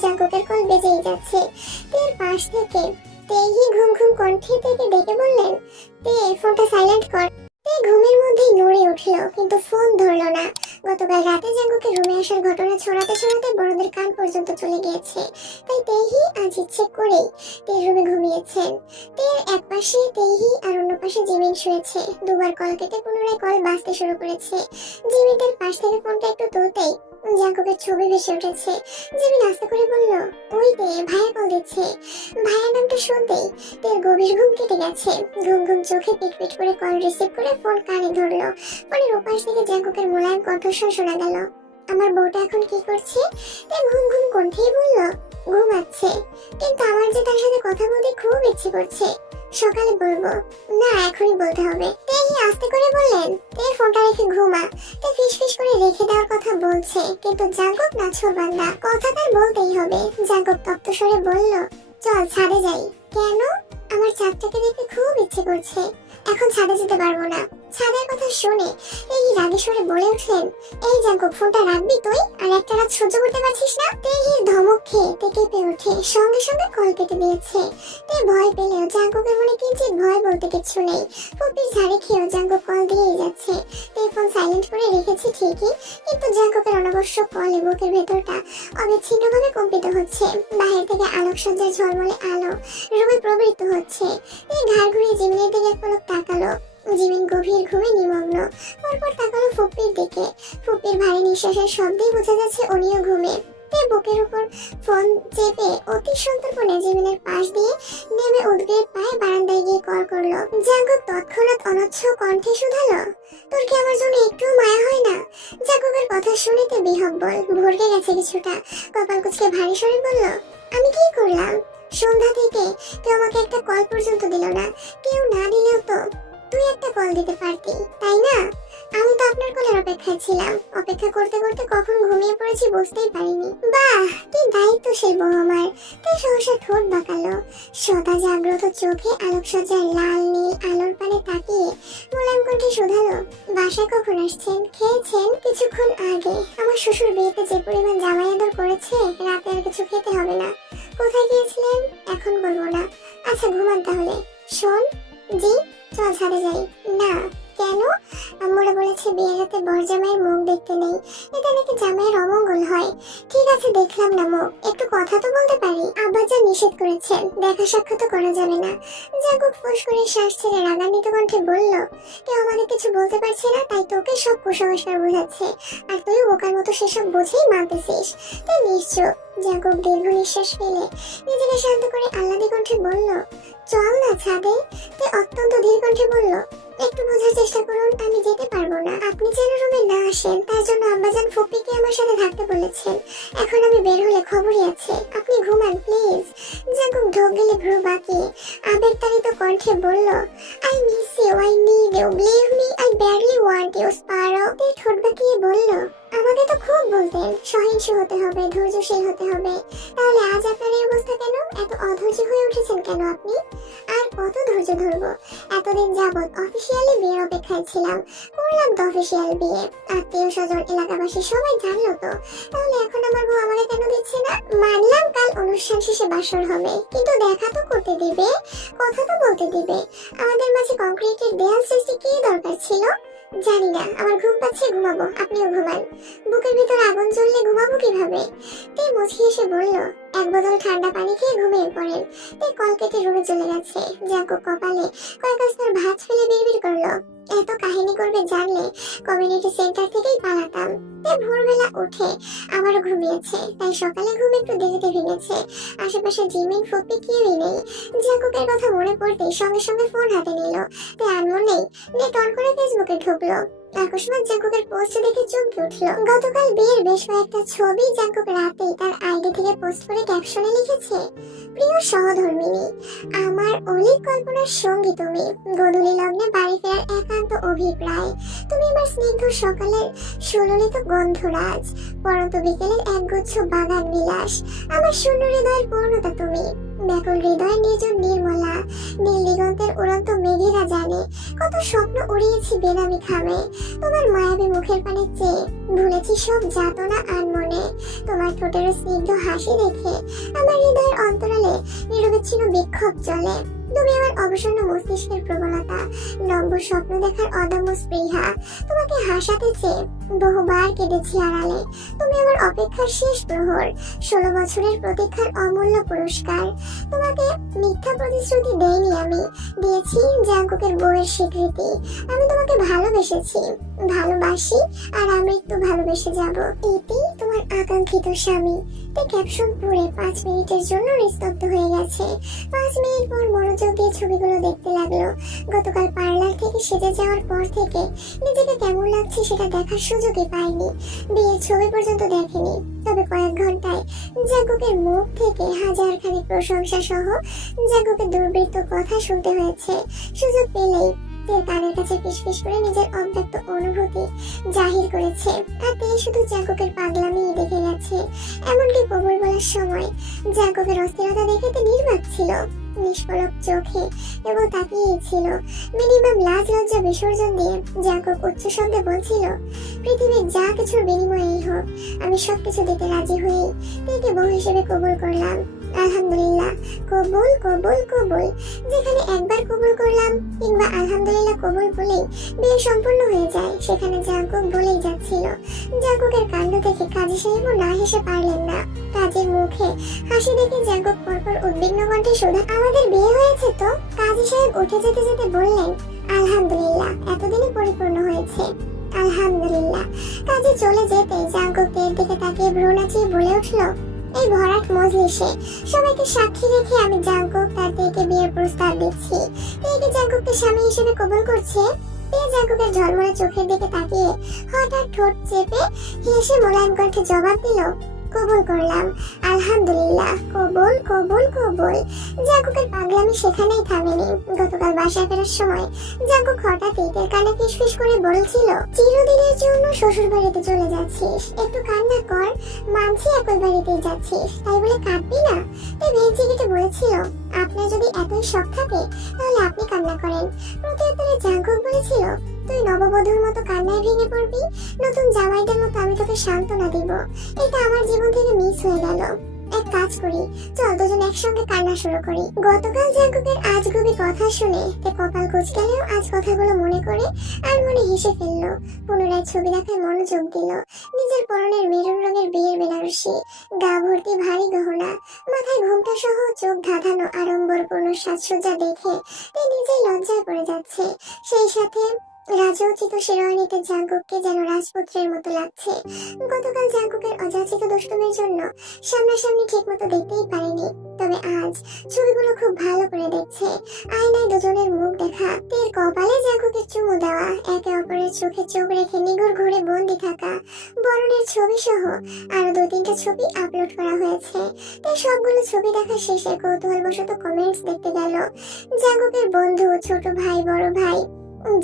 জাঙ্কুকের কল বেজেই যাচ্ছে। তের পাশ থেকে তেহি ঘুম ঘুম কণ্ঠে তেকে ডেকে বললেন, তে ফোনটা সাইলেন্ট কর। তে ঘুমের মধ্যেই নড়ে উঠলো, কিন্তু ফোন ধরলো না। গতকাল রাতে জাঙ্কুকের রুমে আসার ঘটনা ছড়াতে ছড়াতে বড়দের কান পর্যন্ত চলে গিয়েছে, তাই তেহি আজ ইচ্ছে করেই তের রুমে ঘুমিয়েছেন। তের এক পাশে তেহি আর অন্য পাশে জিমিন শুয়েছে। দুবার কল কেটে পুনরায় কল বাজতে শুরু করেছে। জিমিনের পাশ থেকে ফোনটা একটু তুলতেই জাঙ্কুকের ছবি ভেসে উঠেছে। জিমিন আস্তে করে বলল, ওই তে ভাইয়া কল দিচ্ছে। ভাইয়া নামটা শুনতেই তের গভীর ঘুম কেটে গেছে। ঘুম ঘুম চোখে পিট করে কল রিসিভ করে ফোন কানে ধরলো। ফোনের ওপাশ থেকে জাঙ্কুকের মোলায়েম কণ্ঠস্বর শোনা গেল, আমার বউটা এখন কি করছে? তে ঘুম ঘুম কণ্ঠেই বলল, ঘুমাচ্ছে, কিন্তু আমার যে তার সাথে কথা বলতে খুব ইচ্ছে করছে। সকালে বলবো। না, এখনই বলতে হবে। তেহি আস্তে করে বললেন, তে ফোনটা রেখে ঘুমা। তে ফিস করে রেখে দেওয়ার কথা বলছে, কিন্তু জাঙ্কুক নাছোড়বান্দা, কথা তার বলতেই হবে। জাঙ্কুক তপ্ত স্বরে বলল, চল ছাদে যাই। কেন? আমার চাঁদটাকে দেখতে খুব ইচ্ছে করছে। এখন ছাদে যেতে পারবো না। ছাদের কথা শুনে এই রাগী স্বরে বলে উঠলেন, এই জাঙ্কুক, ফোনটা রাখবি তুই? আর একটা রাত সহ্য করতে পারছিস না? তেহির ধমক খেয়ে তে কেঁপে ওঠে, সঙ্গে সঙ্গে কল কেটে দিয়েছে। তে ভয় পেলেও জাঙ্কুকের মনে কিঞ্চিত ভয় বলতে কিছু নেই। ফুপির ঝাড়ি খেয়েও জাঙ্কুক কল দিয়েই যাচ্ছে। তে ফোন সাইলেন্ট করে রেখেছে ঠিকই, কিন্তু জাঙ্কুকের অনাবশ্যক কলে বুকের ভেতরটা অবিচ্ছিন্নভাবে কম্পিত হচ্ছে। বাহির থেকে আলোকসজ্জার ঝলমলে আলো রুমে প্রবৃত্ত হচ্ছে। তে ঘাড় ঘুরিয়ে জিমিনের দিকে এক পলক তাকালো। জিমিন গভীর ঘুমে নিমগ্ন। পরপর তাকালো ফুপির দিকে। ফুপির ভারী নিঃশ্বাসের শব্দেই বোঝা যাচ্ছে উনিও ঘুমে। তে বুকের উপর ফোন চেপে অতি সন্তর্পণে জিমিনের পাশ দিয়ে নেমে উদ্গ্রীব পায়ে বারান্দায় গিয়ে কল করলো। জাঙ্কুক তৎক্ষণাৎ অনচ্ছ করলাম? সন্ধ্যা থেকে কেউ আমাকে একটা কল পর্যন্ত দিল না। কেউ না দিলেও তো তুই একটা কল দিতে পারতি, তাই না? আমি তো আপনার কলের অপেক্ষায় ছিলাম। অপেক্ষা করতে করতে কখন ঘুমিয়ে পড়েছি বুঝতেই পারিনি। বাহ, কি দায়িত্বশীল বউ আমার। তে সহসা ঠোঁট বাঁকালো। সদা জাগ্রত চোখে আলোকসজ্জার লাল নীল আলোর পানে তাকিয়ে মোলায়েম কণ্ঠে শোধালো, বাসায় কখন আসছেন? খেয়েছেন? কিছুক্ষণ আগে। আমার শ্বশুর বিয়েতে যে পরিমাণ জামাই আদর করেছে, রাতে আর কিছু খেতে হবে না। কোথায় গিয়েছিলেন? এখন বলবো না। আচ্ছা ঘুমান তাহলে। শোন। জি। চল ছাদে যাই। না। কেন? আম্মুরা বলেছে বিয়ের রাতে বর জামাইয়ের মুখ দেখতে নেই, এটা নাকি জামাইয়ের অমঙ্গল হয়। ঠিক আছে, দেখলাম না মুখ, একটু কথা তো বলতে পারি। আব্বাজান নিষেধ করেছেন, দেখা সাক্ষাৎ করা যাবে না। জাগুক ফুস করে শ্বাস ছেড়ে রাগান্বিত কণ্ঠে বলল, কেউ আমাদের কিছু বলতে পারছে না, তাই তোকে সব কুসংস্কার বোঝাচ্ছে, আর তুই বোকার মতো সেসব বুঝেই মানতেছিস। তুই নিশ্চুপ। জাগুক দীর্ঘ নিঃশ্বাস ফেলে নিজেকে শান্ত করে আহ্লাদী কণ্ঠে বলল, চল না ছাদে। তুই অত্যন্ত ধীর কণ্ঠে বলল, একটু বোঝার চেষ্টা করুন, আমি যেতে পারবো না। আপনি যেন রুমে না আসেন, তার জন্য আব্বাজান ফুপিকে আমার সাথে থাকতে বলেছেন। এখন আমি বের হলে খবরই আছে। আপনি ঘুমান প্লিজ। জাগুক ঢোক গেলে ভ্রু বাঁকিয়ে আবেগতাড়িত কণ্ঠে বলল, I miss you, I need you, believe me, I badly want you. Sparrow ঠোঁট বাঁকিয়ে বলল, আমাকে তো খুব বলতেন সহিংস হতে হবে, ধৈর্যশীল হতে হবে। তাহলে আজ আপনার এই অবস্থা কেন? এত অধৈর্য হয়ে উঠেছেন কেন আপনি? আর কত ধৈর্য ধরবো? এতদিন যাবৎ অফিসিয়ালি বিয়ের অপেক্ষায় ছিলাম, করলাম তো অফিসিয়াল বিয়ে, আত্মীয় স্বজন এলাকাবাসী সবাই জানলো তো। তাহলে এখন আমার বউ আমাকে কেন দিচ্ছে না? মানলাম কাল অনুষ্ঠান শেষে বাসর হবে, কিন্তু দেখা তো করতে দিবে, কথা তো বলতে দিবে। আমাদের মাঝে কংক্রিটের দেয়াল সৃষ্টি কি দরকার ছিল? জানি না, আমার ঘুম পাচ্ছে, ঘুমাবো, আপনিও ঘুমান। বুকের ভিতর আগুন জ্বললে ঘুমাবো কিভাবে? তে মুচকি এসে বলল, এক বোতল ঠান্ডা পানি খেয়ে ঘুমিয়ে পড়েন। তে কল কেটে রুমে চলে গেছে। জাগো কপালে কয়েক স্তর ভাঁজ ফেলে বিড়বিড় করলো, এত কাহিনী করবে জানলে কমিউনিটি সেন্টার থেকেই পালাতাম। তে ভোরবেলা উঠে আবারও ঘুমিয়েছে, তাই সকালে ঘুম একটু দেরিতে ভেঙেছে। আশেপাশে জিমিন ফুপি কেউই নেই। জাগুকের কথা মনে পড়তেই সঙ্গে সঙ্গে ফোন হাতে নিল। তে আনমনেই নেট অন করে ফেসবুকে ঢুকলো। আকস্মাৎ জাঙ্কুকের পোস্ট দেখে চমকে উঠল। গতকাল বিয়ের বেশ কয়েকটা ছবি জাঙ্কুক রাতেই তার আইডি থেকে পোস্ট করে ক্যাপশনে লিখেছে, প্রিয় সহধর্মিনী, আমার অলিক কল্পনার সঙ্গী তুমি, গোধূলি লগ্নে বাড়ি ফেরার একান্ত অভিপ্রায়, তুমি আমার স্নিগ্ধ সকালের সুললিত গন্ধরাজ, পরন্ত বিকেলের একগুচ্ছ বাগান বিলাস, আমার শূন্য হৃদয়ের পূর্ণতা তুমি, ব্যাকুল হৃদয় নির্জন নির্মলা, নীল দিগন্তের উড়ন্ত মেঘেরা জানে কত স্বপ্ন উড়িয়েছি বেনামি খামে, তোমার মায়াবী মুখের পানে চেয়ে ভুলেছি সব যাতনা আনমনে, তোমার ঠোঁটের স্নিগ্ধ হাসি দেখে আমার হৃদয়ের অন্তরালে নিরবিচ্ছিন্ন বিক্ষোভ চলে, তুমি আমার অবসন্ন মস্তিষ্কের প্রবলতা, নব্য স্বপ্ন দেখার অদম্য স্পৃহা, তোমাকে হাসাতে চেয়ে বহুবার কেঁদেছি আড়ালে, তুমি আমার অপেক্ষার শেষ প্রহর, 16 বছরের প্রতীক্ষার অমূল্য পুরস্কার, তোমাকে মিথ্যা প্রতিশ্রুতি দেইনি আমি, দিয়েছি জাঙ্কুকের বউয়ের স্বীকৃতি, আমি তোমাকে ভালোবেসেছি, ভালোবাসি, আর আমৃত্যু ভালোবেসে যাব, এটি তোমার আকাঙ্ক্ষিত স্বামী। তে ক্যাপশন পড়ে 5 মিনিটের জন্য নিস্তব্ধ হয়ে গেছে। 5 মিনিট পর মনোযোগ দিয়ে ছবিগুলো দেখতে লাগলো। গতকাল পার্লার থেকে সেজে যাওয়ার পর থেকে নিজেকে কেমন লাগছে সেটা দেখার সুযোগই পাইনি, বিয়ের ছবি পর্যন্ত দেখেনি। তবে কয়েক ঘন্টায় জাগুকের মুখ থেকে হাজার খানিক প্রশংসা সহ জাগুকের দুর্বৃত্ত কথা শুনতে হয়েছে। সুযোগ পেলেই তের কানের কাছে ফিসফিস করে নিজের অব্যক্ত অনুভূতি জাহির করেছে, আর তে শুধু জাগুকের পাগলামি দেখে গেছে। এমনকি কবুল বলার সময় জাগুকের অস্থিরতা দেখে তে নির্বাক ছিল, নিষ্পলক চোখে কেবল তাকিয়েই ছিল। মিনিমাম লাজ লজ্জা বিসর্জন দিয়ে জাগুক উচ্চ শব্দে বলছিল, পৃথিবীর যা কিছুর বিনিময়েই হোক আমি সবকিছু দিতে রাজি হয়েই তেকে বউ হিসেবে কবুল করলাম। আলহামদুলিল্লাহ, কবুল কবুল কবুল। যেখানে একবার কবুল করলাম কিংবা আলহামদুলিল্লাহ কবুল বলেই বিয়ে সম্পূর্ণ হয়ে যায়, সেখানে জাগুক বলেই যাচ্ছিল। জাগুকের কাণ্ড দেখে কাজী সাহেবও না হেসে পারলেন না। কাজীর মুখে হাসি দেখে জাগুক পরপর উদ্বিগ্ন কণ্ঠে শুধু, আমাদের বিয়ে হয়েছে তো? কাজী সাহেব উঠে যেতে যেতে বললেন, আলহামদুলিল্লাহ, এতদিনই পরিপূর্ণ হয়েছে, আলহামদুলিল্লাহ। কাজী চলে যেতে জাগুক তের দিকে তাকিয়ে ভ্রু নাচিয়ে বলে উঠল, এই ভরাট মজলিসে সবাইকে সাক্ষী রেখে আমি জাগুক তার তেকে বিয়ের প্রস্তাব দিচ্ছি। তেকে জাগুককে স্বামী হিসেবে কবুল করছে। তে জাগুকের ঝলমলে চোখের দিকে তাকিয়ে হঠাৎ ঠোঁট চেপে হেসে মোলায়েম কণ্ঠে জবাব দিল, কবুল করলাম, আলহামদুলিল্লাহ, কবুল কবুল কবুল। জাঙ্কুকের পাগলামি সেখানেই থামেনি। গতকাল বাসায় ফেরার সময় জাঙ্কুক হঠাৎই তার কানে ফিসফিস করে বলছিল, চিরদিনের জন্য শ্বশুর বাড়িতে চলে যাচ্ছিস, একটু কান্না কর, মানছি একই বাড়িতেই যাচ্ছিস, তাই বলে কাঁদবি না। তাই ভেঙচি কেটে বলেছিল, আপনার যদি এতই শখ থাকে তাহলে আপনি কান্না করেন। প্রত্যুত্তরে জাঙ্কুক বলেছিল, তুই নববধূর মতো কান্নায় ভেঙে পড়বি, নতুন জামাইদের মতো আমি তোকে সান্ত্বনা দিব। এটা আমার জীবন থেকে মিস হয়ে গেল। এক কাজ করি, চল দুজন একসঙ্গে কান্না শুরু করি। গতকাল জাঙ্কুকের আজগুবি কথা শুনে তে কপাল কুঁচকালেও আজ কথাগুলো মনে করে আর মনে হেসে ফেললো। পুনরায় ছবি দেখায় মনোযোগ দিল। নিজের পরনের মেরুন রঙের বিয়ের বেনারসি, গা ভর্তি ভারী গহনা, মাথায় ঘোমটা সহ চোখ ধাঁধানো আড়ম্বরপূর্ণ সাজসজ্জা দেখে তে নিজেই লজ্জায় পড়ে যাচ্ছে। সেই সাথে রাজোচিত শেরওয়ানিতে জাঙ্কুককে যেন রাজপুত্রের মতো লাগছে। গতকাল জাঙ্কুকের অযাচিত দুষ্টুমির জন্য সামনাসামনি ঠিক মতো দেখতেই পারেনি, তবে আজ ছবিগুলো খুব ভালো করে দেখছে। আয়নায় দুজনের মুখ দেখা, তের কপালে জাঙ্কুকের চুমু দেওয়া, একে অপরের চোখে চোখ রেখে নিগুড় ঘুরে বন্দি থাকা, বরণের ছবি সহ আরো 2-3টা ছবি আপলোড করা হয়েছে। তাই সবগুলো ছবি দেখা শেষে কৌতূহলবশত কমেন্টস দেখতে গেল। জাঙ্কুকের বন্ধু, ছোট ভাই, বড় ভাই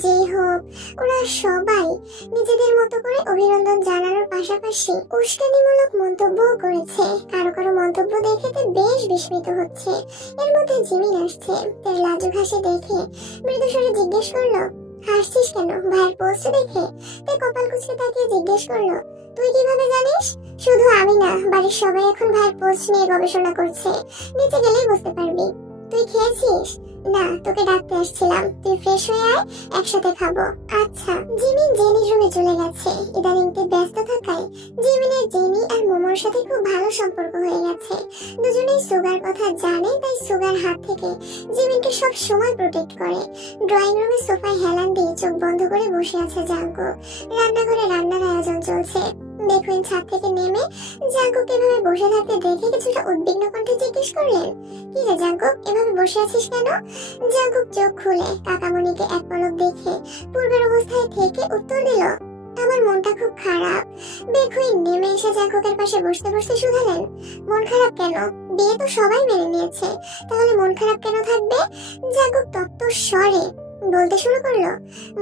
যে হোক, ওরা সবাই নিজেদের মতো করে অভিনন্দন জানানোর পাশাপাশি উস্কানিমূলক মন্তব্যও করেছে। কারো কারো মন্তব্য দেখে তো বেশ বিস্মিত হচ্ছে। এর মধ্যে জিমিন আসছে, তার লাজুক হাসি দেখে মৃদুস্বরে জিজ্ঞেস করলো, হাসছিস কেন? ভাইয়ের পোস্ট দেখে? তাই কপাল কুঁচকে তাকিয়ে জিজ্ঞেস করলো, তুই কিভাবে জানিস? শুধু আমি না, বাড়ির সবাই এখন ভাইয়ের পোস্ট নিয়ে গবেষণা করছে, নিচে গেলেই বুঝতে পারবি। তুই খেয়েছিস? না, তোকে ডাকতে আসছিলাম, তুই ফ্রেশ হয়ে আয়, একসাথে খাবো। আচ্ছা। জিমিন জেনির রুমে চলে গেছে। ইদানিং তুই ব্যস্ত থাকায় জিমিনের জেনি আর মোমোর সাথে খুব ভালো সম্পর্ক হয়ে গেছে। দুজনেই সুগার কথা জানে, তাই সুগার হাত থেকে জিমিনকে সব সময় প্রোটেক্ট করে। ড্রয়িং রুমে সোফায় হেলান দিয়ে চোখ বন্ধ করে বসে আছে জাঙ্কুক। রান্নাঘরে রান্নার আয়োজন চলছে। দেখুন ছাদ থেকে নেমে জাঙ্কুক এভাবে বসে থাকতে দেখে কিছুটা উদ্বিগ্ন কণ্ঠে জিজ্ঞেস করলেন, কি রে জাঙ্কুক, এভাবে বসে আছিস কেন? জাঙ্কুক চোখ খুলে কাকামণিকে এক পলক দেখে পূর্বের অবস্থায় থেকে উত্তর দিল, আমার মনটা খুব খারাপ। বেখুই নেমে এসে জাঙ্কুকের পাশে বসতে বসতে শুধালেন, মন খারাপ কেন? বিয়ে তো সবাই মেনে নিয়েছে, তাহলে মন খারাপ কেন থাকবে? জাঙ্কুক তপ্ত স্বরে বলতে শুরু করলো,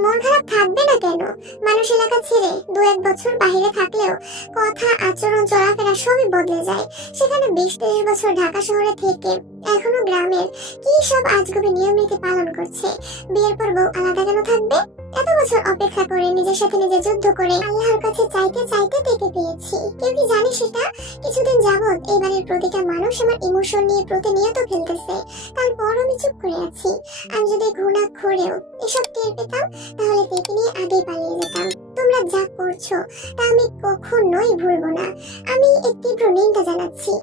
মন খারাপ থাকবে না কেন? মানুষ এলাকা ছেড়ে 2-1 বছর বাইরে থাকলেও কথা, আচরণ, চলাফেরা সবই বদলে যায়। সেখানে 20-30 বছর ঢাকা শহরে থেকে এখনো গ্রামের কি সব আজগুবি নিয়ম নীতি পালন করছে। বিয়ের পর বউ আলাদা কেন থাকবে? এত বছর অপেক্ষা করে নিজের সাথে নিজে যুদ্ধ করে আল্লাহর কাছে চাইতে চাইতে পেতে পেয়েছি। কেউ কি জানে সেটা? কিছুদিন যাবৎ এই বাড়ির প্রতিটা মানুষ আমার ইমোশন নিয়ে প্রতিনিয়ত ফেলতেছে, তারপর আমি চুপ করে আছি। আমি যদি ঘৃণা করেও এসব টের পেতাম তাহলে তেকে নিয়ে আগেই পালিয়ে যেতাম। তোমরা যা করছো তা আমি কখনোই ভুলবো না। আমি এক তীব্র নিন্দা জানাচ্ছি।